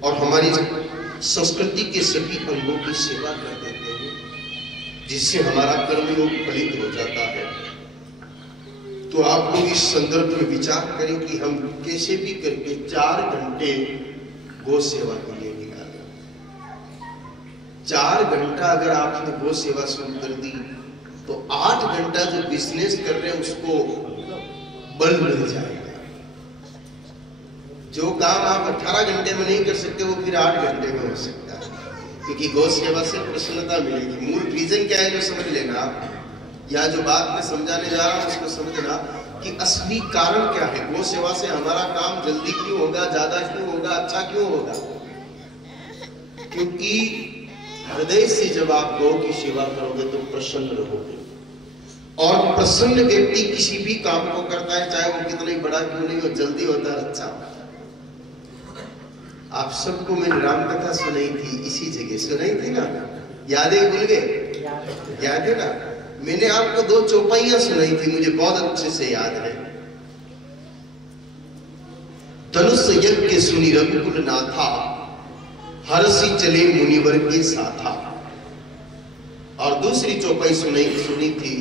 और हमारी संस्कृति के सभी अंगों की सेवा कर देते हैं, जिससे हमारा कर्मयोग फलित हो जाता है। तो आप लोग इस संदर्भ में विचार करें कि हम कैसे भी करके 4 घंटे गौ सेवा के लिए निकालें। 4 घंटा अगर आपने गौ सेवा शुरू कर दी तो 8 घंटा जो बिजनेस कर रहे हैं उसको बल मिल जाएगा। जो काम आप 18 घंटे में नहीं कर सकते वो फिर 8 घंटे में हो सकता है, क्योंकि गौ सेवा से प्रसन्नता मिलेगी। मूल रीजन क्या है जो समझ लेना आप, या जो बात मैं समझाने जा रहा हूं उसको समझना कि असली कारण क्या है। गौ सेवा से हमारा काम जल्दी क्यों होगा, ज्यादा क्यों होगा, अच्छा क्यों होगा? क्योंकि हृदय से जब आप गौ की सेवा करोगे तो प्रसन्न रहोगे। और प्रसन्न व्यक्ति किसी भी काम को करता है, चाहे वो कितना ही बड़ा क्यों नहीं हो, जल्दी होता है, अच्छा होता है। आप सबको मैंने राम कथा सुनाई थी, इसी जगह सुनाई थी ना, यादें भूल गए? याद है ना? मैंने आपको 2 चौपाइयां सुनाई थी, मुझे बहुत अच्छे से याद है। धनुष यज्ञ सुनी रघुकुल नाथा, हरसी चले मुनिवर के साथा। और दूसरी चौपाई सुनी थी,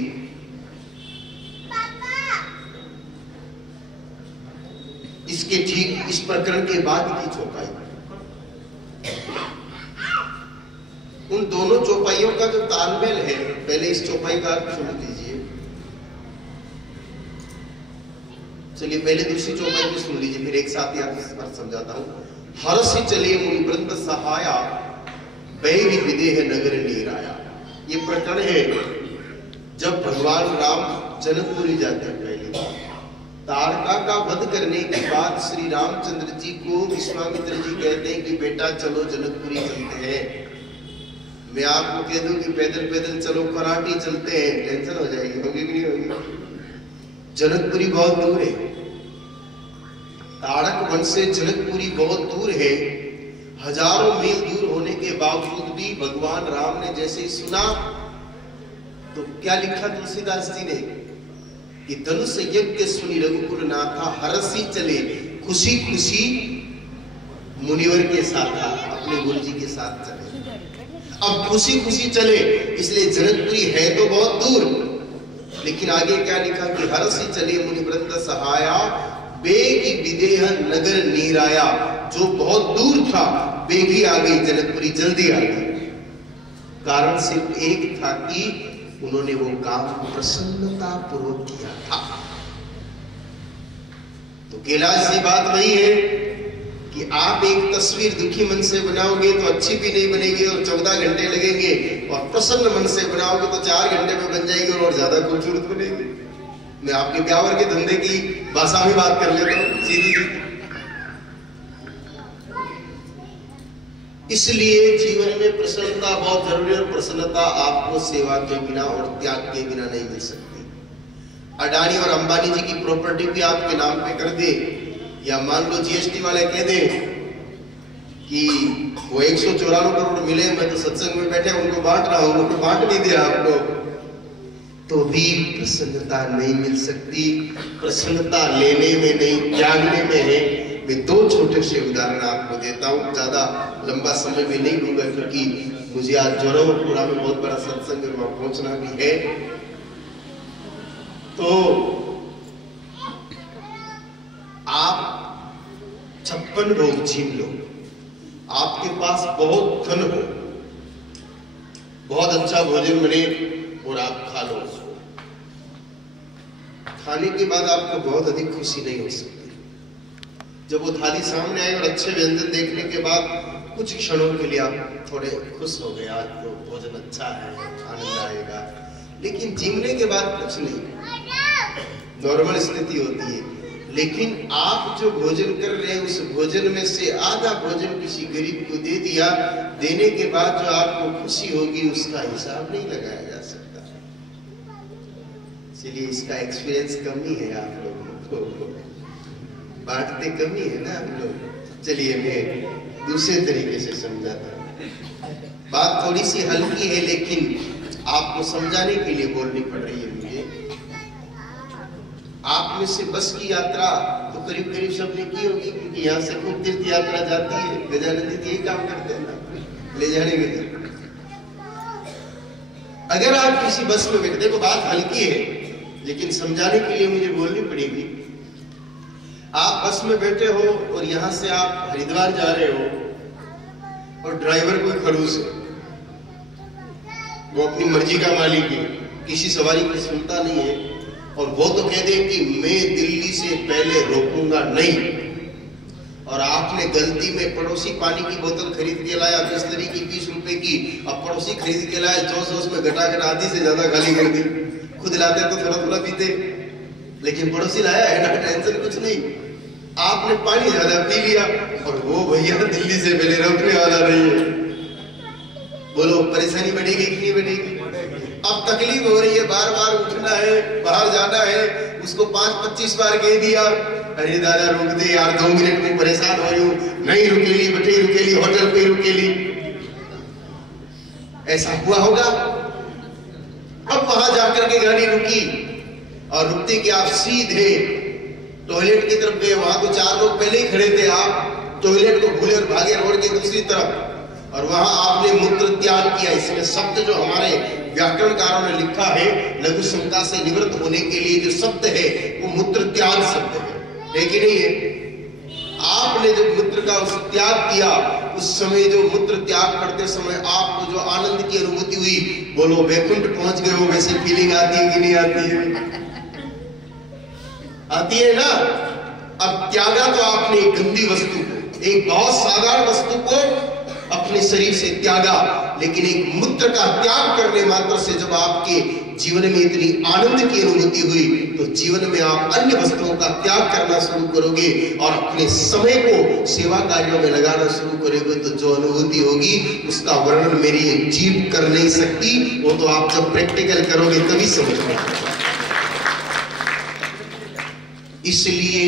इसके ठीक इस प्रकरण के बाद की चौपाई। उन दोनों चौपाइयों का जो तालमेल है, पहले इस चौपाई का अर्थ सुन लीजिए। चलिए पहले दूसरी चौपाई भी सुन लीजिए, फिर एक साथ अर्थ समझाता हूं। हर्षि चलिए मुनि वृंद सहाया, वैरी विदेह नगर नीराया। ये प्रकरण है जब भगवान राम जनकपुरी जाते हैं। पहले तारका का वध करने के बाद श्री रामचंद्र जी को विश्वामित्र जी कहते हैं कि बेटा चलो जनकपुरी चलते हैं। मैं आपको कह दूं कि पैदल पैदल चलो, कराटी चलते हैं, टेंशन हो जाएगी, होगी कि नहीं होगी? जनकपुरी बहुत दूर है। ताड़क वन से जनकपुरी बहुत दूर है। हजारों मील दूर होने के बावजूद भी भगवान राम ने जैसे ही सुना तो क्या लिखा तुलसीदास जी ने कि धनुष यज्ञ सुनी रघुकुल नाथा, हरसी चले खुशी खुशी मुनिवर के साथ, अपने गुरु जी के साथ चले। अब खुशी खुशी चले, इसलिए जनकपुरी है तो बहुत दूर, लेकिन आगे क्या लिखा कि हरसी चले मुनिवृंद सहाया, बेगी विदेह नगर नीराया। जो बहुत दूर था बेगी आ गई, जनकपुरी जल्दी आ गई। कारण सिर्फ एक था कि उन्होंने वो काम प्रसन्नता पूर्वक किया था। तो कैलाश की बात वही है कि आप एक तस्वीर दुखी मन से बनाओगे तो अच्छी भी नहीं बनेगी और 14 घंटे लगेंगे, और प्रसन्न मन से बनाओगे तो 4 घंटे में बन जाएगी और ज्यादा खूबसूरत बनेगी। मैं आपके ब्यावर के धंधे की भाषा में बात कर लेता हूं सीधी सीधी। इसलिए जीवन में प्रसन्नता बहुत जरूरी है, और प्रसन्नता आपको सेवा के बिना और त्याग के बिना नहीं मिल सकती। अडानी और अंबानी जी की प्रॉपर्टी भी आपके नाम पे कर दे, या मान लो जीएसटी वाले कह दे कि वो 194 करोड़ मिले, मैं तो सत्संग में बैठे उनको बांट रहा हूं, उनको बांट नहीं दिया आप लोग, तो भी प्रसन्नता नहीं मिल सकती। प्रसन्नता लेने में नहीं, त्यागने में है। मैं 2 छोटे से उदाहरण आपको देता हूँ, ज्यादा लंबा समय भी नहीं लूंगा क्योंकि मुझे आज जोरावरपुरा में बहुत बड़ा सत्संग है, वहां पहुंचना भी है। तो आप 56 भोग छीन लो, आपके पास बहुत धन हो, बहुत अच्छा भोजन बने और आप खा लो उसको, खाने के बाद आपको बहुत अधिक खुशी नहीं हो सकती। जब वो थाली सामने आए और अच्छे व्यंजन देखने के बाद कुछ क्षणों के लिए आप थोड़े खुश हो गए, आज तो भोजन अच्छा है, आनंद आएगा, लेकिन जीवने के बाद कुछ नहीं, नॉर्मल स्थिति होती है। लेकिन आप जो भोजन कर रहे हैं उस भोजन में से आधा भोजन किसी गरीब को दे दिया, देने के बाद जो आपको खुशी होगी उसका हिसाब नहीं लगाया जा सकता। इसलिए इसका एक्सपीरियंस कम ही है, आप लोगों को बांटते कमी है ना हम लोग। चलिए मैं दूसरे तरीके से समझाता हूँ। बात थोड़ी सी हल्की है लेकिन आपको समझाने के लिए बोलनी पड़ रही है मुझे। आप में से बस की यात्रा तो करीब करीब सबने की होगी, क्योंकि यहाँ से खूब तीर्थ यात्रा जाती है, गजानंद जी यही काम करते हैं ना, ले जाने के लिए। अगर आप किसी बस में बैठे, देखो बात हल्की है लेकिन समझाने के लिए मुझे बोलनी पड़ेगी। आप बस में बैठे हो और यहां से आप हरिद्वार जा रहे हो और ड्राइवर कोई खड़ूस है, वो अपनी मर्जी का मालिक है, किसी सवारी की सुनता नहीं है, और वो तो कह दे कि मैं दिल्ली से पहले रोकूंगा नहीं, और आपने गलती में पड़ोसी पानी की बोतल खरीद के लाया बिस्लरी की 20 रुपए की, अब पड़ोसी खरीद के लाया जोश में घटा आधी से ज्यादा खाली कर दी। खुद लाते तो थोड़ा थोड़ा पीते, लेकिन पड़ोसी लाया है ना, टेंशन कुछ नहीं। आपने पानी ज्यादा पी लिया और वो भैया दिल्ली से पहले रोकने वाला नहीं है। बोलो परेशानी बढ़ेगी कि नहीं बढ़ेगी? अब तकलीफ हो रही है, बार बार उठना है, बाहर जाना है, उसको 5-25 बार कह दिया, अरे दादा रुक दे यार 2 मिनट में परेशान हो रही हूँ, नहीं रुकेली, बटे रुकेली, होटल पे रुकेली, ऐसा हुआ होगा। अब वहां जाकर के गाड़ी रुकी और रुकते कि आप सीधे टॉयलेट की तरफ गए, वहां तो 4 लोग पहले ही खड़े थे, आप टॉयलेट को भूले और भागे रोड के दूसरी तरफ, और वहां आपने मूत्र त्याग किया। इसमें शब्द जो हमारे व्याकरणकारों ने लिखा है, लघु शंका से निवृत्त होने के लिए जो शब्द है वो मूत्र त्याग शब्द है कि नहीं है? आपने जब मूत्र का त्याग किया, उस समय जो मूत्र त्याग करते समय आपको जो आनंद की अनुभूति हुई, बोलो वैकुंठ पहुंच गए हो, वैसे फीलिंग आती है कि नहीं आती है? आती है ना। अब त्यागा तो आपने एक गंदी वस्तु को, एक बहुत साधारण वस्तु को अपने शरीर से त्यागा, लेकिन एक मूत्र का त्याग करने मात्र से जब आपके जीवन में इतनी आनंद की अनुभूति हुई, तो जीवन में आप अन्य वस्तुओं का त्याग करना शुरू करोगे और अपने समय को सेवा कार्यों में लगाना शुरू करोगे, तो जो अनुभूति होगी उसका वर्णन मेरी जीभ कर नहीं सकती, वो तो आप जब प्रैक्टिकल करोगे तभी समझ में। इसलिए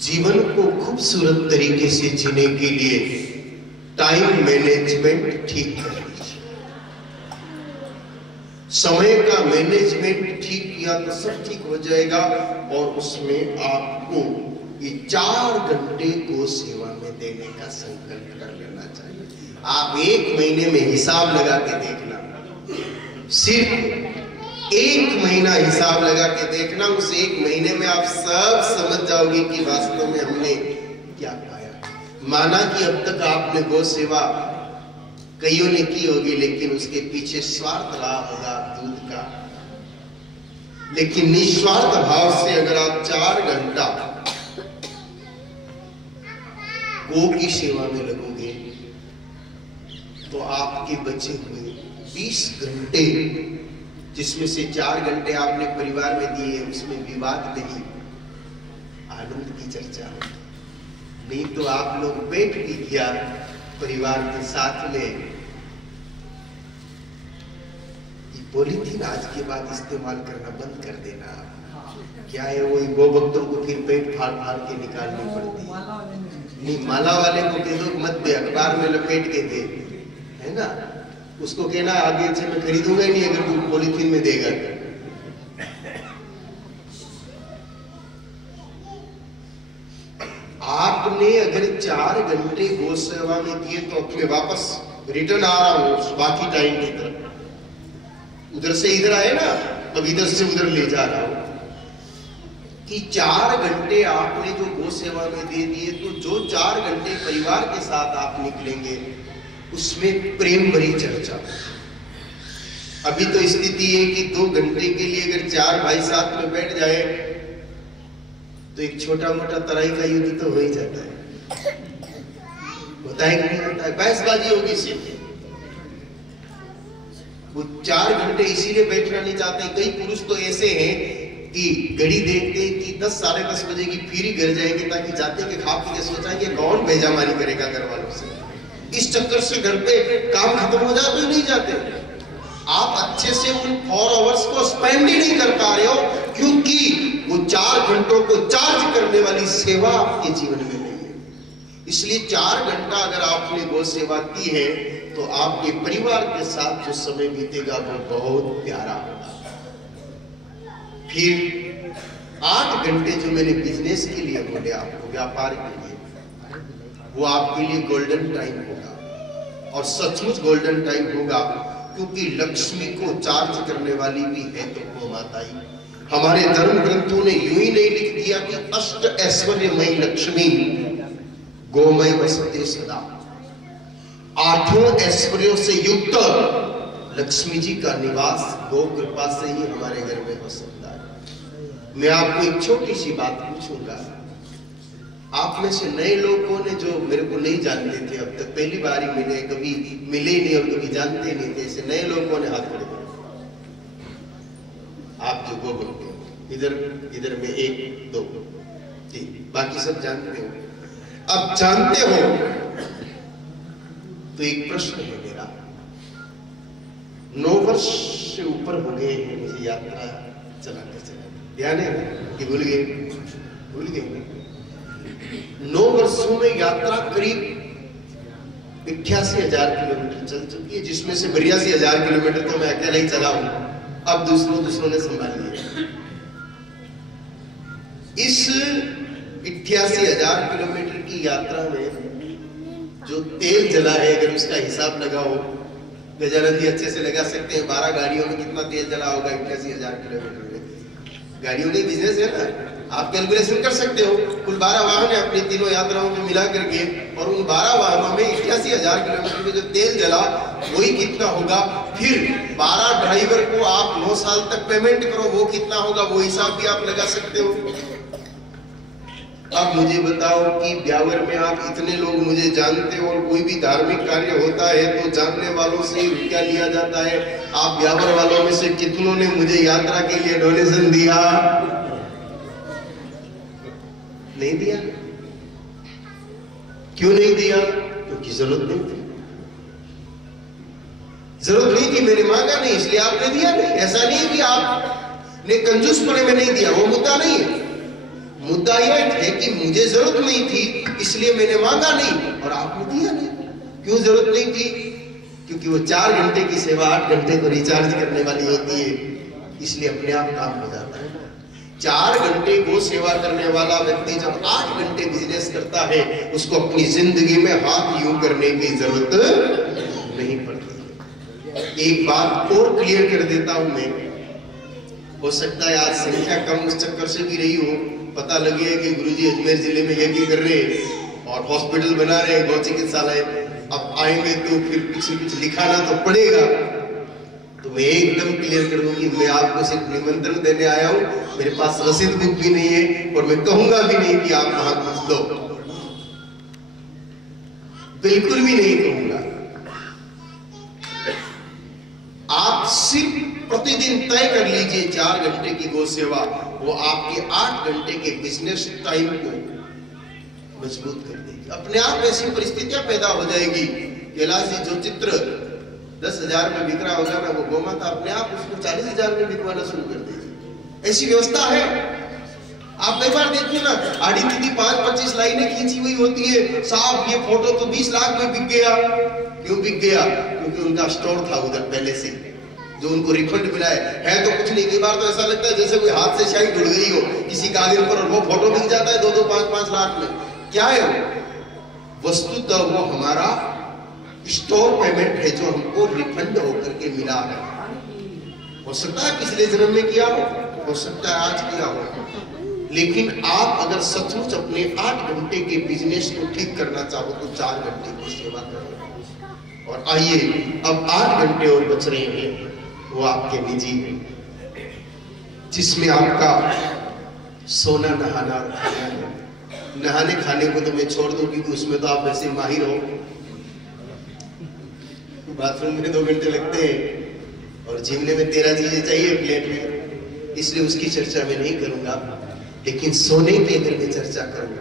जीवन को खूबसूरत तरीके से जीने के लिए टाइम मैनेजमेंट ठीक कर लीजिए। समय का मैनेजमेंट ठीक किया तो सब ठीक हो जाएगा। और उसमें आपको ये 4 घंटे को सेवा में देने का संकल्प कर लेना चाहिए। आप 1 महीने में हिसाब लगा के देखना, सिर्फ 1 महीना हिसाब लगा के देखना। उस 1 महीने में आप सब समझ जाओगे कि वास्तव में हमने क्या पाया। माना कि अब तक आपने गौ सेवा कईयों ने की होगी, लेकिन उसके पीछे स्वार्थ रहा होगा दूध का। लेकिन निस्वार्थ भाव से अगर आप 4 घंटा गौ की सेवा में लगोगे तो आपके बचे हुए 20 घंटे, जिसमें से 4 घंटे आपने परिवार में दिए, उसमें विवाद नहीं, आनंद की चर्चा हो। नहीं तो आप लोग बैठ भी किया परिवार के साथ में। पॉलीथीन आज के बाद इस्तेमाल करना बंद कर देना। क्या है वो गौ भक्तों को फिर पेट फाड़ फाड़ के निकालनी पड़ती है। नहीं, माला वाले को कह दो मत दे, अखबार में लपेट के दे, है ना। उसको कहना आगे से मैं खरीदूंगा ही नहीं अगर तू पॉलीथीन में देगा। आपने अगर 4 घंटे गौ सेवा में दिए तो अपने वापस रिटर्न आ रहा हूं बाकी टाइम की तरफ। उधर से इधर आए ना, अब इधर से उधर ले जा रहा हूं कि 4 घंटे आपने जो गौ सेवा में दे दिए, तो जो 4 घंटे परिवार के साथ आप निकलेंगे उसमें प्रेम भरी चर्चा। अभी तो स्थिति है कि 2 घंटे के लिए अगर 4 भाई साथ में बैठ जाए तो एक छोटा मोटा तराई का युद्ध तो हो ही जाता है। होता है कि नहीं होता है? बहसबाजी होगी सिर्फ। वो 4 घंटे इसीलिए बैठना नहीं चाहते। कई पुरुष तो ऐसे हैं कि घड़ी देखते कि 10 साढ़े 10 बजे की फिर घर जाएंगे, ताकि जाते के खा पी के सोचाएंगे कौन बेजामानी करेगा घर वालों से। इस चक्कर से घर पे काम खत्म हो जाते, नहीं जाते। आप अच्छे से उन 4 आवर्स को स्पेंड ही नहीं कर पा रहे हो, क्योंकि वो 4 घंटों को चार्ज करने वाली सेवा आपके जीवन में नहीं है। इसलिए 4 घंटा अगर आपने गौ सेवा की है तो आपके परिवार के साथ जो समय बीतेगा वो बहुत प्यारा होगा। फिर 8 घंटे जो मैंने बिजनेस के लिए बोले आपको, व्यापार के लिए, वो आपके लिए गोल्डन टाइम होगा। और सचमुच गोल्डन टाइम होगा, क्योंकि लक्ष्मी को चार्ज करने वाली भी है तो गौ माता ही। हमारे धर्म ग्रंथों ने यूं ही नहीं लिख दिया कि अष्ट ऐश्वर्यमयी लक्ष्मी गोमय वसते सदा। 8 ऐश्वर्यों से युक्त लक्ष्मी जी का निवास गौ कृपा से ही हमारे घर में हो सकता है। मैं आपको एक छोटी सी बात पूछूंगा। आप में से नए लोगों ने जो मेरे को नहीं जानते थे, अब तक पहली बार ही मिले, कभी मिले नहीं और कभी जानते नहीं थे, ऐसे नए लोगों ने हाथ खड़े किए। आप जो गो बोलते हो, इधर में 1 2 3, बाकी सब जानते हो। अब जानते हो तो एक प्रश्न है मेरा। 9 वर्ष से ऊपर हो गए हैं मुझे यात्रा चलाते चलाते, ध्यान है कि भूल गए। 9 वर्षों में यात्रा करीब 88,000 किलोमीटर चल चुकी है, जिसमें से 82,000 किलोमीटर तो मैं अकेला ही चला हूं। अब दूसरों ने संभाल लिया। इस 88,000 किलोमीटर की यात्रा में जो तेल जला है, अगर उसका हिसाब लगाओ, गजानंदी अच्छे से लगा सकते हैं, 12 गाड़ियों में कितना तेल जला होगा 88,000 किलोमीटर में। गाड़ियों का बिजनेस है ना, आप कैलकुलेशन कर सकते हो। कुल 12 वाहन है अपनी तीनों यात्राओं में मिला करके, और उन 12 वाहनों में 88,000 किलोमीटर में जो तेल जला वही कितना होगा। फिर 12 ड्राइवर को आप 9 साल तक पेमेंट करो, वो कितना होगा, वो हिसाब भी आप लगा सकते हो। अब मुझे बताओ कि ब्यावर में आप इतने लोग मुझे जानते हो, और कोई भी धार्मिक कार्य होता है तो जानने वालों से रुपया लिया जाता है। आप ब्यावर वालों में से कितनों ने मुझे यात्रा के लिए डोनेशन दिया? नहीं दिया। क्यों नहीं दिया? क्योंकि जरूरत नहीं थी। जरूरत नहीं थी, मैंने मांगा नहीं, इसलिए आपने दिया नहीं। ऐसा नहीं कि आपने कंजूसपने में नहीं दिया, वो मुद्दा नहीं है। मुद्दा यह है कि मुझे जरूरत नहीं थी इसलिए मैंने मांगा नहीं और आपने दिया नहीं। क्यों जरूरत नहीं थी? क्योंकि वो 4 घंटे की सेवा 8 घंटे को रिचार्ज करने वाली होती है, इसलिए अपने आप काम हो जाता है। 4 घंटे को सेवा करने वाला व्यक्ति जब 8 घंटे बिजनेस करता है, उसको अपनी जिंदगी में हाथ यूं करने की जरूरत नहीं पड़ती। एक बात और क्लियर कर देता हूं मैं, हो सकता है आज संख्या कम उस चक्कर से भी रही हो, पता लगे है कि गुरुजी अजमेर जिले में यज्ञ कर रहे हैं और हॉस्पिटल बना रहे हैं, गौ चिकित्सालय, अब आएंगे तो फिर कुछ लिखाना तो पड़ेगा। तो मैं एकदम क्लियर कर दूं कि मैं आपको सिर्फ निमंत्रण देने आया हूं, मेरे पास रसीद बुक भी नहीं है और मैं कहूंगा भी नहीं कि आप वहां कुछ दो, बिल्कुल भी नहीं कहूंगा। आप सिर्फ प्रतिदिन तय कर लीजिए 4 घंटे की गौ सेवा, वो आपके 8 घंटे के बिजनेस टाइम को मजबूत कर देगी। अपने आप ऐसी परिस्थितियां पैदा हो जाएगी, कैलाश जी जो चित्र 10,000 में बिक रहा होगा ना, वो गोमाता अपने आप उसको 40,000 में बिकवाना शुरू कर देगी। ऐसी व्यवस्था है। आप कई बार देखिए ना, आड़ी दीदी 5-25 लाइनें खींची हुई होती है, साहब ये फोटो तो 20 लाख में बिक गया। क्यों बिक गया? क्योंकि उनका स्टोर था उधर पहले से, जो उनको रिफंड मिला है तो कुछ नहीं। कई बार तो ऐसा लगता है जैसे कोई हाथ से शायद जुड़ गई हो किसी कागज पर और वो फोटो बिक जाता है 2-2, 5-5 लाख में। क्या है वो? वस्तुतः वो हमारा स्टोर पेमेंट है जो हमको रिफंड होकर के मिला है। हो सकता है पिछले जन्म में किया हो सकता है आज किया हो, लेकिन आप अगर सचमुच अपने 8 घंटे के बिजनेस को ठीक करना चाहो तो 4 घंटे की सेवा करो। और आइए अब 8 घंटे और बच रहे हैं, वो आपके निजी है, जिसमें आपका सोना, नहाना और खाना है। नहाने खाने को तो मैं छोड़ दूं क्योंकि उसमें तो आप वैसे माहिर हो, बाथरूम में 2 घंटे लगते हैं और जीवने में 13 चीजें चाहिए प्लेट में, इसलिए उसकी चर्चा मैं नहीं करूंगा। लेकिन सोने की अगर मैं चर्चा करूं,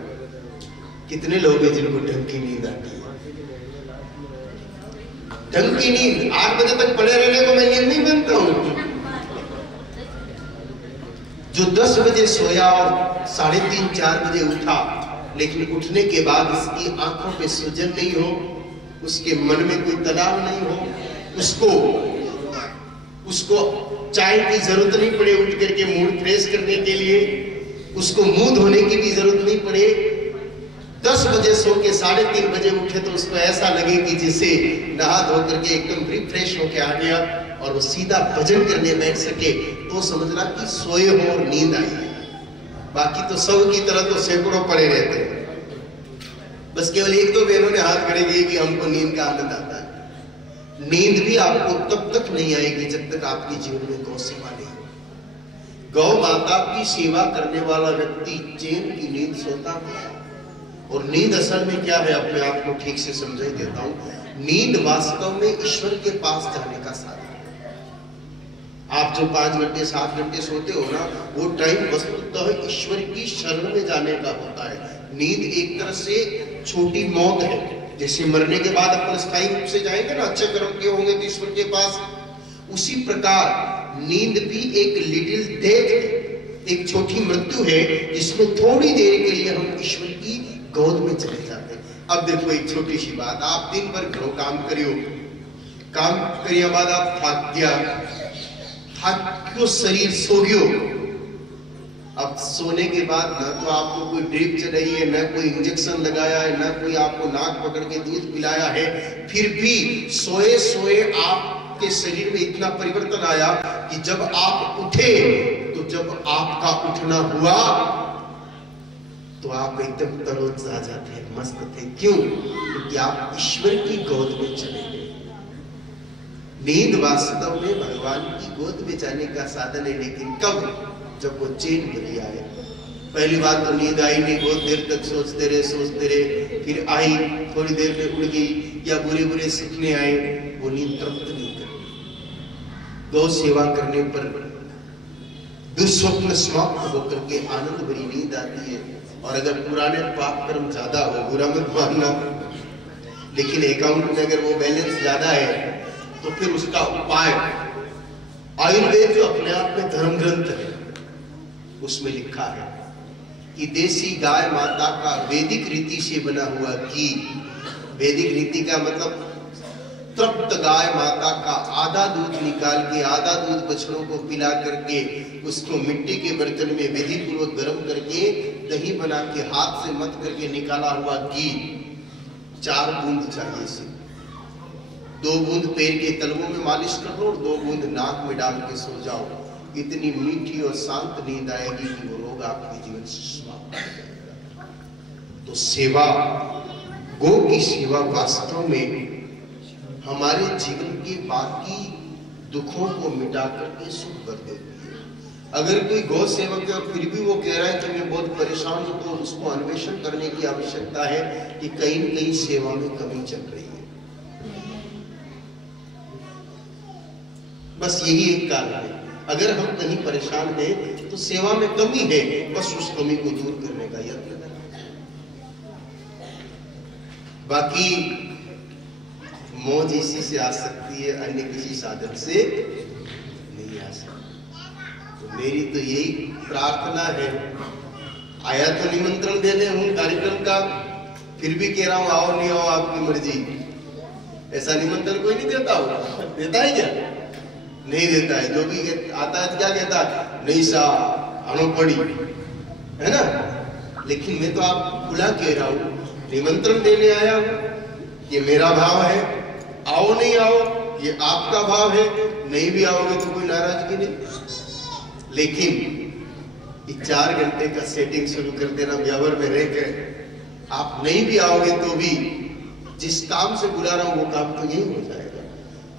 कितने लोग हैं जिनको ढंग की नींद आती है? ढंग की नींद 8 बजे तक पड़े रहने को मैं नींद नहीं बनता हूं। जो 10 बजे सोया और 3:30-4 बजे उठा, लेकिन उठने के बाद इसकी आंखों पे सूजन नहीं हो, उसके मन में कोई तनाव नहीं हो, उसको चाय की जरूरत नहीं पड़े उठ करके मूड फ्रेश करने के लिए, उसको मुंह धोने की भी जरूरत नहीं पड़े, 10 बजे सो के 3:30 बजे उठे तो उसको ऐसा लगे कि जैसे नहा धो करके एकदम रिफ्रेश होके आ गया और वो सीधा भजन करने बैठ सके, तो समझना कि सोए हो और नींद आई है। बाकी तो सब की तरह तो सैकड़ों पड़े रहते हैं, बस केवल 1-2 बहनों ने हाथ खड़े किए कि हमको नींद का आनंद आता है। नींद भी आपको तब तक नहीं आएगी जब तक आपके जीवन में गौ सेवा नहीं हो। गौ माता की सेवा करने वाला व्यक्ति चैन की नींद सोता है। और नींद असल में क्या है, अपने आप को ठीक से समझाई देता हूं। नींद वास्तव में ईश्वर के पास जाने का साधन है। आप जो 5 घंटे 7 घंटे सोते हो ना, वो टाइम वस्तुतः ईश्वर की शरण में जाने का होता है। नींद एक तरह से छोटी मौत है। जैसे मरने के बाद अपन स्थायी रूप से जाएंगे ना, अच्छे कर्म किए होंगे तो ईश्वर के पास, उसी प्रकार नींद भी एक लिटिल डेथ है, एक छोटी मृत्यु है, जिसमें थोड़ी देर के लिए हम ईश्वर की गोद में चले जाते हैं। अब देखो एक छोटी सी बात, आप दिन भर घरों काम करियो, काम करिया बाद आप थक गयो, शरीर सो गयो। अब सोने के बाद ना तो आपको कोई ड्रिप चढ़ाई है, ना कोई इंजेक्शन लगाया है, ना कोई आपको नाक पकड़ के दूध पिलाया है, फिर भी सोए सोए आपके शरीर में इतना परिवर्तन आया कि जब आप उठे, तो जब आपका उठना हुआ तो आप एकदम तरोताजा जाते हैं, मस्त थे। क्यों? क्योंकि आप ईश्वर की गोद में चले गए। नींद वास्तव में भगवान की गोद में जाने का साधन है, लेकिन कब? जब वो चैन मिली आए। पहली बात तो नींद आई नहीं, बहुत देर तक सोचते रहे, फिर आई, थोड़ी देर में उड़ गई, या बुरे बुरे सपने आए, वो नींद तृप्त नहीं करती। गौ सेवा करने पर दुस्वप्न समाप्त होकर के आनंद भरी नींद आती है। और अगर पुराने पाप कर्म ज्यादा हो, बुरा मत मानना, लेकिन अकाउंट में अगर वो बैलेंस ज्यादा है तो फिर उसका उपाय, आयुर्वेद जो अपने आप में धर्म ग्रंथ है, उसमें लिखा है कि देसी गाय माता का वैदिक रीति से बना हुआ घी, वैदिक रीति का मतलब तृप्त गाय माता का आधा दूध निकाल के आधा दूध बछड़ों को पिला करके उसको मिट्टी के बर्तन में विधि पूर्वक गर्म करके दही बना के हाथ से मत करके निकाला हुआ घी 4 बूंद चाहिए इसे। 2 बूंद पैर के तलवों में मालिश कर लो और 2 बूंद नाक में डाल के सो जाओ। इतनी मीठी और शांत नींद आएगी कि वो रोग आपके जीवन से समाप्त हो जाएगा। तो सेवा, गौ की सेवा वास्तव में हमारे जीवन के बाकी दुखों को मिटा करके सुख कर देती है। अगर कोई गौ सेवक है और फिर भी वो कह रहा है कि मैं बहुत परेशान हूं, तो उसको अन्वेषण करने की आवश्यकता है कि कहीं न कहीं सेवा में कमी चल रही है। बस यही एक कारण है। अगर हम कहीं परेशान हैं तो सेवा में कमी है, बस उस कमी को दूर करने का यत्न करना। बाकी मौज इसी से आ सकती है, अन्य किसी साधन से नहीं आ सकती। तो मेरी तो यही प्रार्थना है, आया तो निमंत्रण देने हूं कार्यक्रम का, फिर भी कह रहा हूं आओ नहीं आओ आपकी मर्जी। ऐसा निमंत्रण कोई नहीं देता हो, देता है क्या? नहीं देता है। जो भी आता है क्या कहता है, नहीं सा आनो पड़ी, है ना। लेकिन मैं तो आप बुला कह रहा हूं, निमंत्रण देने आया हूं, ये मेरा भाव है। आओ नहीं आओ ये आपका भाव है, नहीं भी आओगे तो कोई नाराजगी नहीं। लेकिन ये 4 घंटे का सेटिंग शुरू कर देना ब्यावर में रहकर, आप नहीं भी आओगे तो भी जिस काम से बुला रहा हूं वो काम तो यही हो जाएगा।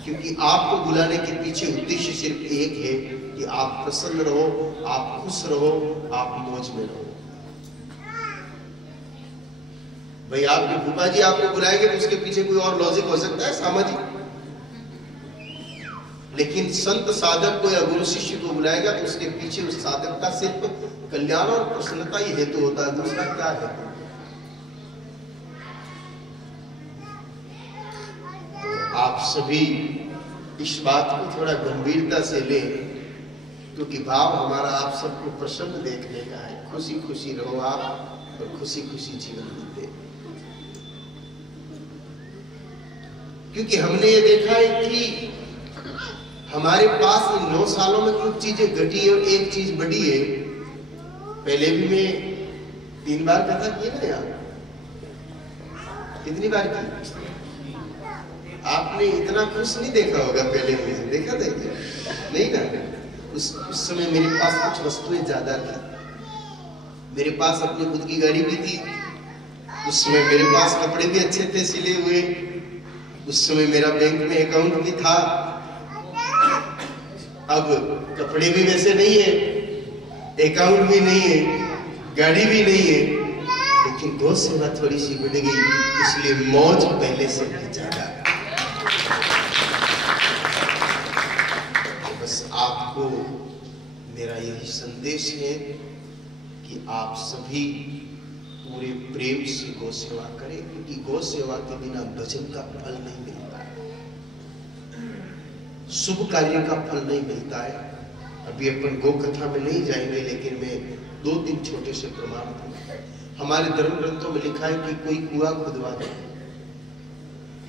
क्योंकि आपको बुलाने के पीछे उद्देश्य सिर्फ एक है कि आप प्रसन्न रहो, आप खुश रहो, आप मौज में रहो। भाई आपके फूफा जी आपको बुलाएंगे तो उसके पीछे कोई और लॉजिक हो सकता है सामाजिक। लेकिन संत साधक को या गुरु शिष्य को बुलाएगा तो उसके पीछे उस साधक का सिर्फ कल्याण और प्रसन्नता ही हेतु होता है, दूसरा क्या है। आप सभी इस बात को थोड़ा गंभीरता से लें, क्योंकि भाव हमारा आप सबको प्रसन्न देखने का है। खुशी खुशी रहो आप और खुशी खुशी जीवन बीते। क्योंकि हमने ये देखा है कि हमारे पास इन 9 सालों में कुछ चीजें घटी है और एक चीज बढ़ी है। पहले भी मैं 3 बार कथा की ना यार, कितनी बार की? आपने इतना खुश नहीं देखा होगा पहले में, देखा था क्या? नहीं ना। उस समय मेरे पास कुछ वस्तुएं ज्यादा थी, मेरे पास अपनी खुद की गाड़ी भी थी, उस समय मेरे पास कपड़े भी अच्छे थे सिले हुए, उस समय मेरा बैंक में अकाउंट भी था। अब कपड़े भी वैसे नहीं है, अकाउंट भी नहीं है, गाड़ी भी नहीं है, लेकिन गौ सेवा थोड़ी सी बढ़ गई, इसलिए मौज पहले से भी ज्यादा। बस आपको मेरा यही संदेश है कि आप सभी पूरे प्रेम से गौ सेवा करें, क्योंकि गौ सेवा के बिना भजन का फल नहीं मिलता है, शुभ कार्य का फल नहीं मिलता है। अभी अपन गौ कथा में नहीं जाएंगे, लेकिन मैं 2-3 छोटे से प्रमाण दूं। हमारे धर्म ग्रंथों में लिखा है कि कोई कुआं खुदवा दे,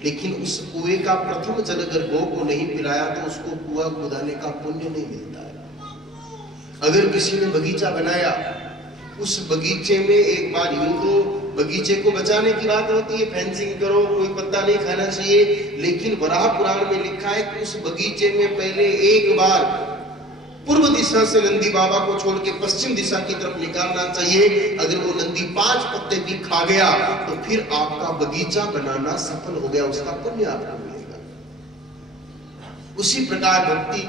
लेकिन उस कुएं का प्रथम जल अगर गौ को नहीं पिलाया तो उसको कुआं खुदाने का पुण्य नहीं मिलता है। अगर किसी ने बगीचा बनाया, उस बगीचे में एक बार यूं तो बगीचे को बचाने की बात होती है, फेंसिंग करो, कोई पत्ता नहीं खाना चाहिए, लेकिन वराह पुराण में लिखा है कि उस बगीचे में पहले एक बार पूर्व दिशा से नंदी बाबा को छोड़ के पश्चिम दिशा की तरफ निकालना चाहिए। अगर वो नंदी 5 पत्ते भी खा गया तो फिर आपका बगीचा बनाना सफल हो गया, उसका पुण्य आपको मिलेगा। उसी प्रकार भक्ति,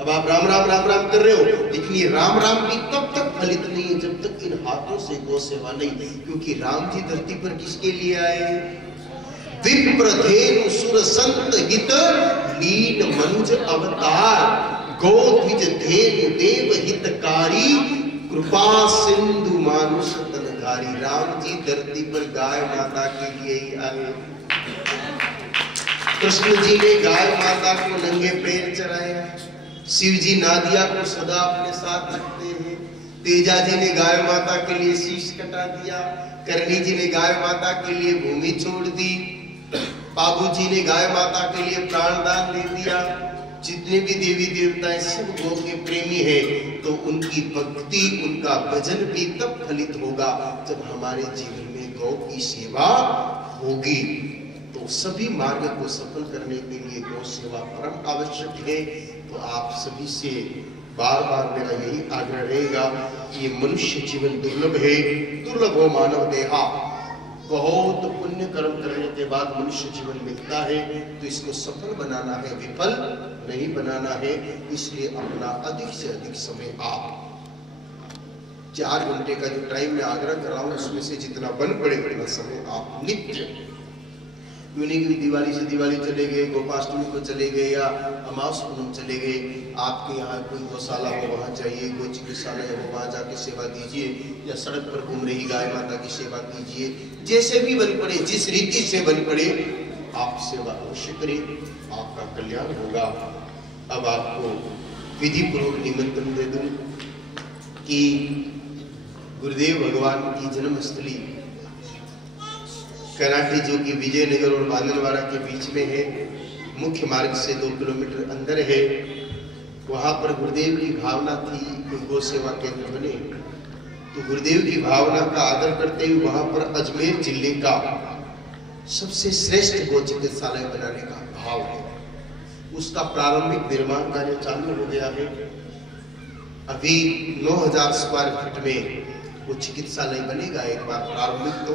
अब आप राम राम राम राम कर रहे हो, लेकिन ये राम राम भी तब तक फलित नहीं है जब तक इन हाथों से गौ सेवा नहीं। क्योंकि राम जी धरती पर किसके लिए आए? विप्रधेनु सुर संत हित लीन मनुज अवतार, गौ द्विज धेनु देव हितकारी, कृपा सिंधु मानुष तनधारी। राम जी धरती पर गाय माता के लिए ही आए। कृष्ण जी ने गाय माता को नंगे पैर चराया, शिव जी नादिया को सदा अपने साथ रखते हैं, तेजा जी ने गाय माता के लिए शीश कटा दिया, करणी जी ने गाय माता के लिए भूमि छोड़ दी, बाबू जी ने गाय माता के लिए प्राण दान दे दिया। जितने भी देवी देवताएं सब गौ के प्रेमी हैं, तो उनकी भक्ति, उनका भजन भी तब फलित होगा जब हमारे जीवन में गौ की सेवा होगी। तो सभी मार्ग को सफल करने के लिए गौ सेवा परम आवश्यक है। तो आप सभी से बार बार मेरा यही आग्रह रहेगा कि ये मनुष्य जीवन दुर्लभ है, दुर्लभ हो मानव देहा। बहुत पुण्य कर्म करने के बाद मनुष्य जीवन मिलता है, तो इसको सफल बनाना है, विफल नहीं बनाना है। इसलिए अपना अधिक से अधिक समय आप 4 घंटे का जो टाइम मैं आग्रह कर रहा हूँ, उसमें से जितना बन पड़े उतना समय आप नित्य, यूनिक दिवाली से दिवाली चले गए, गोपाष्टमी को चले गए या अमावस पूनम चले गए, आपके यहाँ कोई गौशाला हो वहाँ जाइए, कोई चिकित्सालय हो वहाँ जाके सेवा दीजिए, या सड़क पर घूम रही गाय माता की सेवा कीजिए। जैसे भी बन पड़े, जिस रीति से बन पड़े, आप सेवा अवश्य करें, आपका कल्याण होगा। अब आपको विधि पूर्वक निमंत्रण दे दूं कि गुरुदेव भगवान की जन्मस्थली कराटी, जो कि विजयनगर और बांदलवाड़ा के बीच में है, मुख्य मार्ग से 2 किलोमीटर अंदर है, वहां पर गुरुदेव की भावना थी कि गौ सेवा केंद्र बने। तो गुरुदेव की भावना का आदर करते हुए वहां पर अजमेर जिले का सबसे श्रेष्ठ गौ चिकित्सालय बनाने का भाव है। उसका प्रारंभिक निर्माण कार्य चालू हो गया है। अभी 9000 स्क्वायर फीट में वो चिकित्सालय बनेगा एक बार प्रारंभिक, तो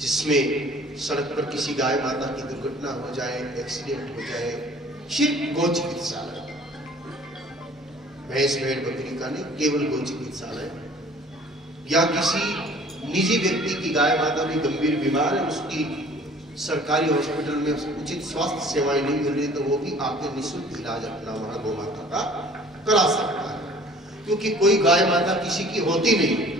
जिसमें सड़क पर किसी गाय माता की दुर्घटना हो जाए, एक्सीडेंट हो जाए, सिर्फ गौ चिकित्सालय, भैंस भेड़ बकरी का नहीं, केवल गौ चिकित्सालय। या किसी निजी व्यक्ति की गाय माता भी गंभीर बीमार है, उसकी सरकारी हॉस्पिटल में उचित स्वास्थ्य सेवाएं नहीं मिल रही, तो वो भी आके निःशुल्क इलाज अपना वहां गौ माता का करा सकता है। क्योंकि कोई गाय माता किसी की होती नहीं,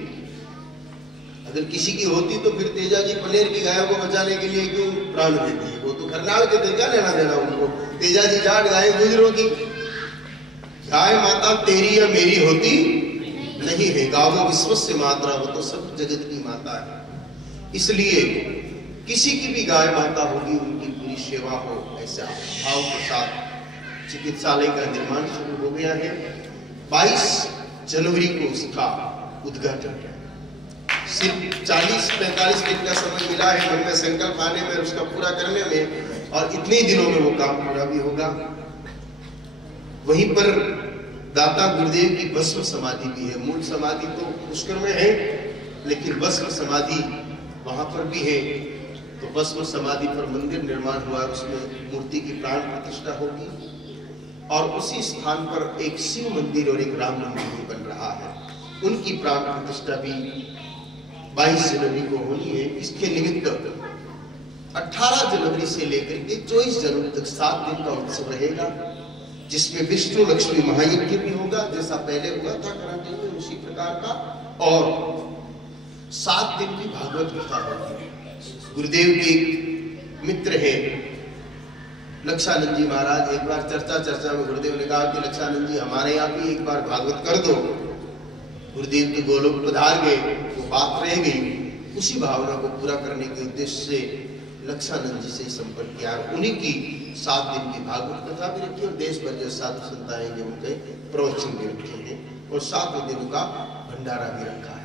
अगर किसी की होती तो फिर तेजा जी पनेर की गायों को बचाने के लिए क्यों प्राण देती है? वो तो खरनाल के थे, क्या लेना देना उनको? तेजा जी जाट गाय गुजरों की, गाय माता तेरी या मेरी होती नहीं है। गावो विश्वस्य मात्रा, वो तो सब जगत की माता है। इसलिए किसी की भी गाय माता होगी, उनकी पूरी सेवा हो, ऐसा भाव के साथ चिकित्सालय का निर्माण शुरू हो गया है। 22 जनवरी को उसका उद्घाटन है। सिर्फ 40-45 दिन का समय मिला है मन में संकल्प आने में, उसका पूरा करने में, और इतने दिनों में वो काम पूरा भी होगा। वहीं पर दाता गुरुदेव की भस्म समाधि भी है। मूल समाधि तो पुष्कर में है, लेकिन भस्म समाधि वहां पर भी है। तो भस्म समाधि पर मंदिर निर्माण हुआ, उसमें मूर्ति की प्राण प्रतिष्ठा होगी, और उसी स्थान पर एक शिव मंदिर और एक राम मंदिर भी बन रहा है। उनकी प्राण प्रतिष्ठा भी 22 जनवरी को होनी है। इसके निमित्त 18 जनवरी से लेकर के 24 जनवरी तक 7 दिन का उत्सव रहेगा, जिसमें विष्णु लक्ष्मी महायज्ञ भी होगा, जैसा पहले हुआ था कराटे में, उसी प्रकार का, और 7 दिन की भागवत कथा होगी। गुरुदेव के मित्र है लक्षानंद जी महाराज। एक बार चर्चा में गुरुदेव ने कहा कि लक्षानंद जी हमारे यहाँ भी एक बार भागवत कर दो। गुरुदेव तो गोलोक पधार गए, वो बात रह गई। उसी भावना को पूरा करने के उद्देश्य से लक्षानंद जी से संपर्क किया, उन्हीं की 7 दिन की भागवत कथा भी रखी, और देश भर जो साधु संत आएंगे उनके प्रवचन भी रखे हैं, और 7 दिनों का भंडारा भी रखा है।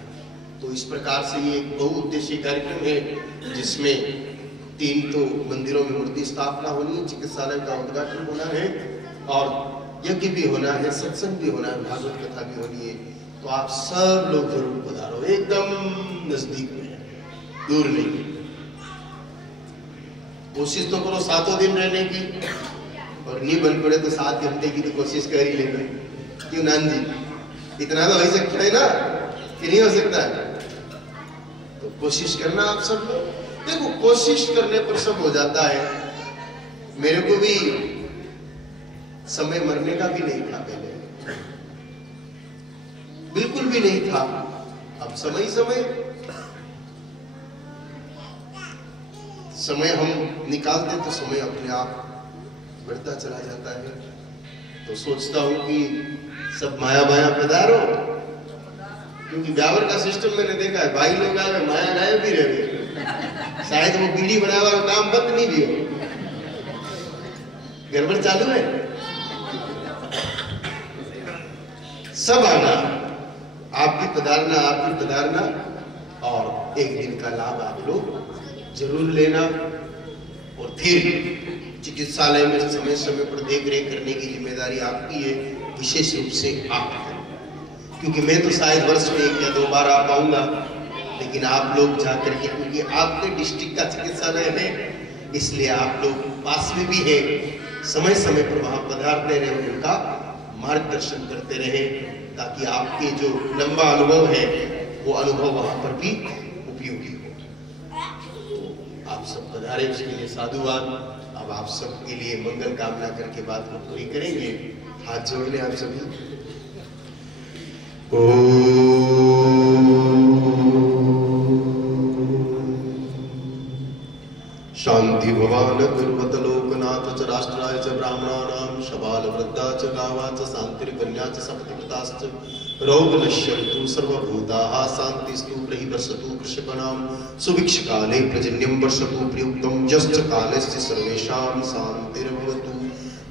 तो इस प्रकार से ये एक बहुउद्देशीय कार्यक्रम है, जिसमें 3 तो मंदिरों में मूर्ति स्थापना होनी है, चिकित्सालय का उद्घाटन होना है, और यज्ञ भी होना है, सत्संग भी होना है, भागवत कथा भी होनी है। तो आप सब लोग जरूर पधारो, एकदम नजदीक में है, दूर नहीं। कोशिश तो करो 7 दिन रहने की, और नहीं बन पड़े तो 7 घंटे की तो कोशिश कर ही लेना। क्यों नान जी, इतना तो हो सकता है ना, कि नहीं हो सकता है? तो कोशिश करना आप सब लोग। देखो, कोशिश करने पर सब हो जाता है। मेरे को भी समय मरने का भी नहीं था पहले, बिल्कुल भी नहीं था। अब समय हम निकालते तो समय अपने आप बढ़ता चला जाता है। तो सोचता हूं कि सब माया माया पधारो, क्योंकि ब्यावर का सिस्टम मैंने देखा है, भाई लोग आ गए, माया गायब भी रह गए, शायद वो बीड़ी बनावा का काम बंद नहीं भी हो, गड़बड़ चालू है। सब आना, आप भी पधारना और एक दिन का लाभ आप लोग जरूर लेना। और फिर चिकित्सालय में समय समय पर देख रेख करने की जिम्मेदारी आपकी है, विशेष रूप से आपकी, क्योंकि मैं तो शायद वर्ष में 1 या 2 बार आ पाऊंगा, लेकिन आप लोग जाकर के, क्योंकि आपके डिस्ट्रिक्ट का चिकित्सालय है, इसलिए आप लोग पास में भी है, समय समय पर वहां पधारते रहे, उनका मार्गदर्शन करते रहे, ताकि आपके जो लंबा अनुभव है वो अनुभव वहां पर भी उपयोगी हो। आप सब पधारे, उसके लिए साधुवाद। अब आप सबके लिए मंगल कामना करके बात को पूरी करेंगे। हाथ जोड़ लें आप सभी। शांति भवान गुरुवत लोकनाथ च राष्ट्राय च ब्राह्मणानां शबाल वृद्धा च गावा च शांतिर्कन्या च सप्तकृताश्च रोग नश्यन्तु सर्वभूताः शान्तिस्तु बृहस्पतु कृषकाणां सुभिक्षकाले पर्जन्यं वर्षतु प्रयुक्तं यश्च कालस्य सर्वेषां शान्तिर्भवतु।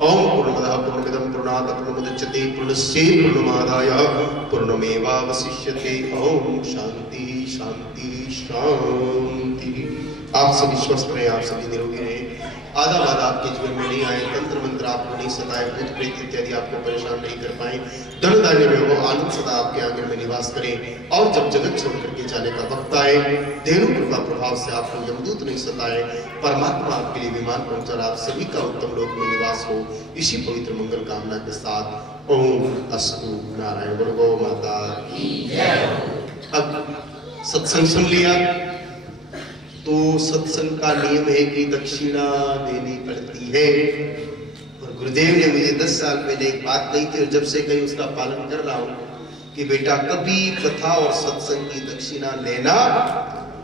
ओम पूर्णमदः पूर्णमिदं पूर्णात् पूर्णमुदच्यते पूर्णस्य पूर्णमादाय पूर्णमेवावशिष्यते। ओम शांति शांति शांति। आप सभी स्वस्थ रहे, आप सभी निरोगी रहे, आधा बाधा आपके जीवन में नहीं आए, तंत्र मंत्र आपको नहीं सताए, भूत प्रेत इत्यादि आपको परेशान नहीं कर पाए, धन धान्य में वो आनंद सदा आपके आंगन में निवास करें। और जब जगत छोड़ करके जाने का वक्त आए, धेनु कृपा प्रभाव से आपको यमदूत नहीं सताए, परमात्मा आपके लिए विमान पहुंचा, आप सभी का उत्तम लोक में निवास हो, इसी पवित्र मंगल कामना के साथ ओम अस्तु। नारायण बोलो, गौ माता की जय। अब सत्संग सुन लिया तो सत्संग का नियम है कि दक्षिणा देनी पड़ती है। और गुरुदेव ने मुझे 10 साल पहले एक बात कही थी, और जब से कही उसका पालन कर रहा हूं कि बेटा कभी कथा और सत्संग की दक्षिणा लेना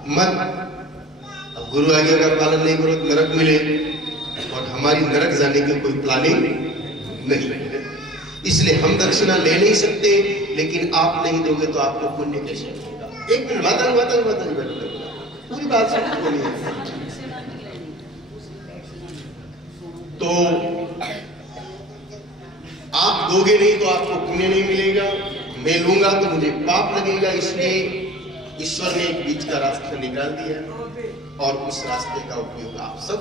मत। अब गुरु आज्ञा का पालन नहीं करो तो नरक मिले, और हमारी नरक जाने की कोई प्लानिंग नहीं है, इसलिए हम दक्षिणा ले नहीं सकते। लेकिन आप नहीं दोगे तो आपको पुण्य कैसे मिलेगा? एक मिनट माता पूरी बात सुनिए। तो आप दोगे नहीं तो आपको पुण्य नहीं मिलेगा, मैं लूंगा तो मुझे पाप लगेगा। इसलिए ईश्वर ने एक बीच का रास्ता निकाल दिया और उस रास्ते का उपयोग आप सब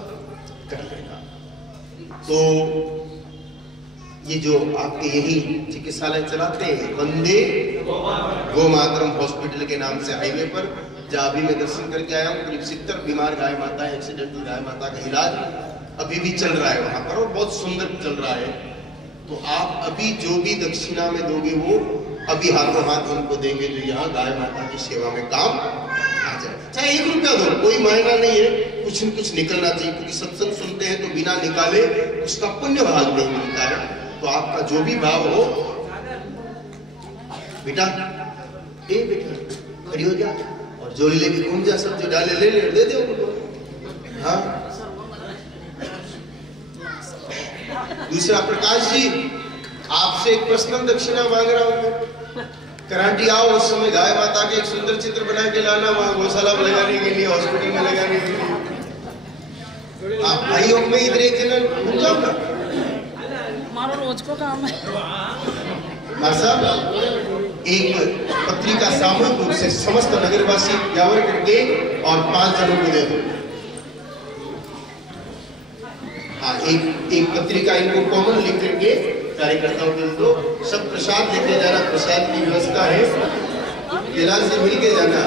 कर लेना। तो ये जो आपके यही चिकित्सालय चलाते हैं वंदे गोमातरम हॉस्पिटल के नाम से हाईवे पर, जहाँ अभी मैं दर्शन करके आया हूँ, करीब 70 बीमार गाय माता, एक्सीडेंटल गाय माता का इलाज अभी भी चल रहा है वहां पर, और बहुत सुंदर चल रहा है। तो आप अभी जो भी दक्षिणा में दोगे वो अभी हाथों हाथ उनको देंगे जो यहाँ गाय माता की सेवा में काम आ जाए। चाहे 1 रुपया दो, कोई मायना नहीं है, कुछ न कुछ निकलना चाहिए, क्योंकि सत्संग सुनते हैं तो बिना निकाले उसका पुण्य भाग नहीं मिलता है। तो आपका जो भी भाव हो, बेटा खड़ी हो जा और जोड़ी लेके घूम जा, सब जो डाले ले दे दे उनको। हाँ, दूसरा प्रकाश जी, आपसे एक पर्सनल दक्षिणा मांग रहा हूँ। कराटी आओ, उस समय गाय माता के एक सुंदर चित्र बना के लाना, वहां गौशाला में लगाने के लिए, हॉस्पिटल में लगाने के लिए। आप भाइयों में इधर एक जन घूम जाओ ना, हमारा रोज को काम है। एक पत्रिका सामूहिक रूप से समस्त नगरवासी व्यावर करके और 5 जनों को दे दो। हाँ, एक पत्रिका इनको कॉमन लिख करके कार्यकर्ताओं को दे दो। सब प्रसाद लेके जाना, प्रसाद की व्यवस्था है, जिला से मिल के जाना।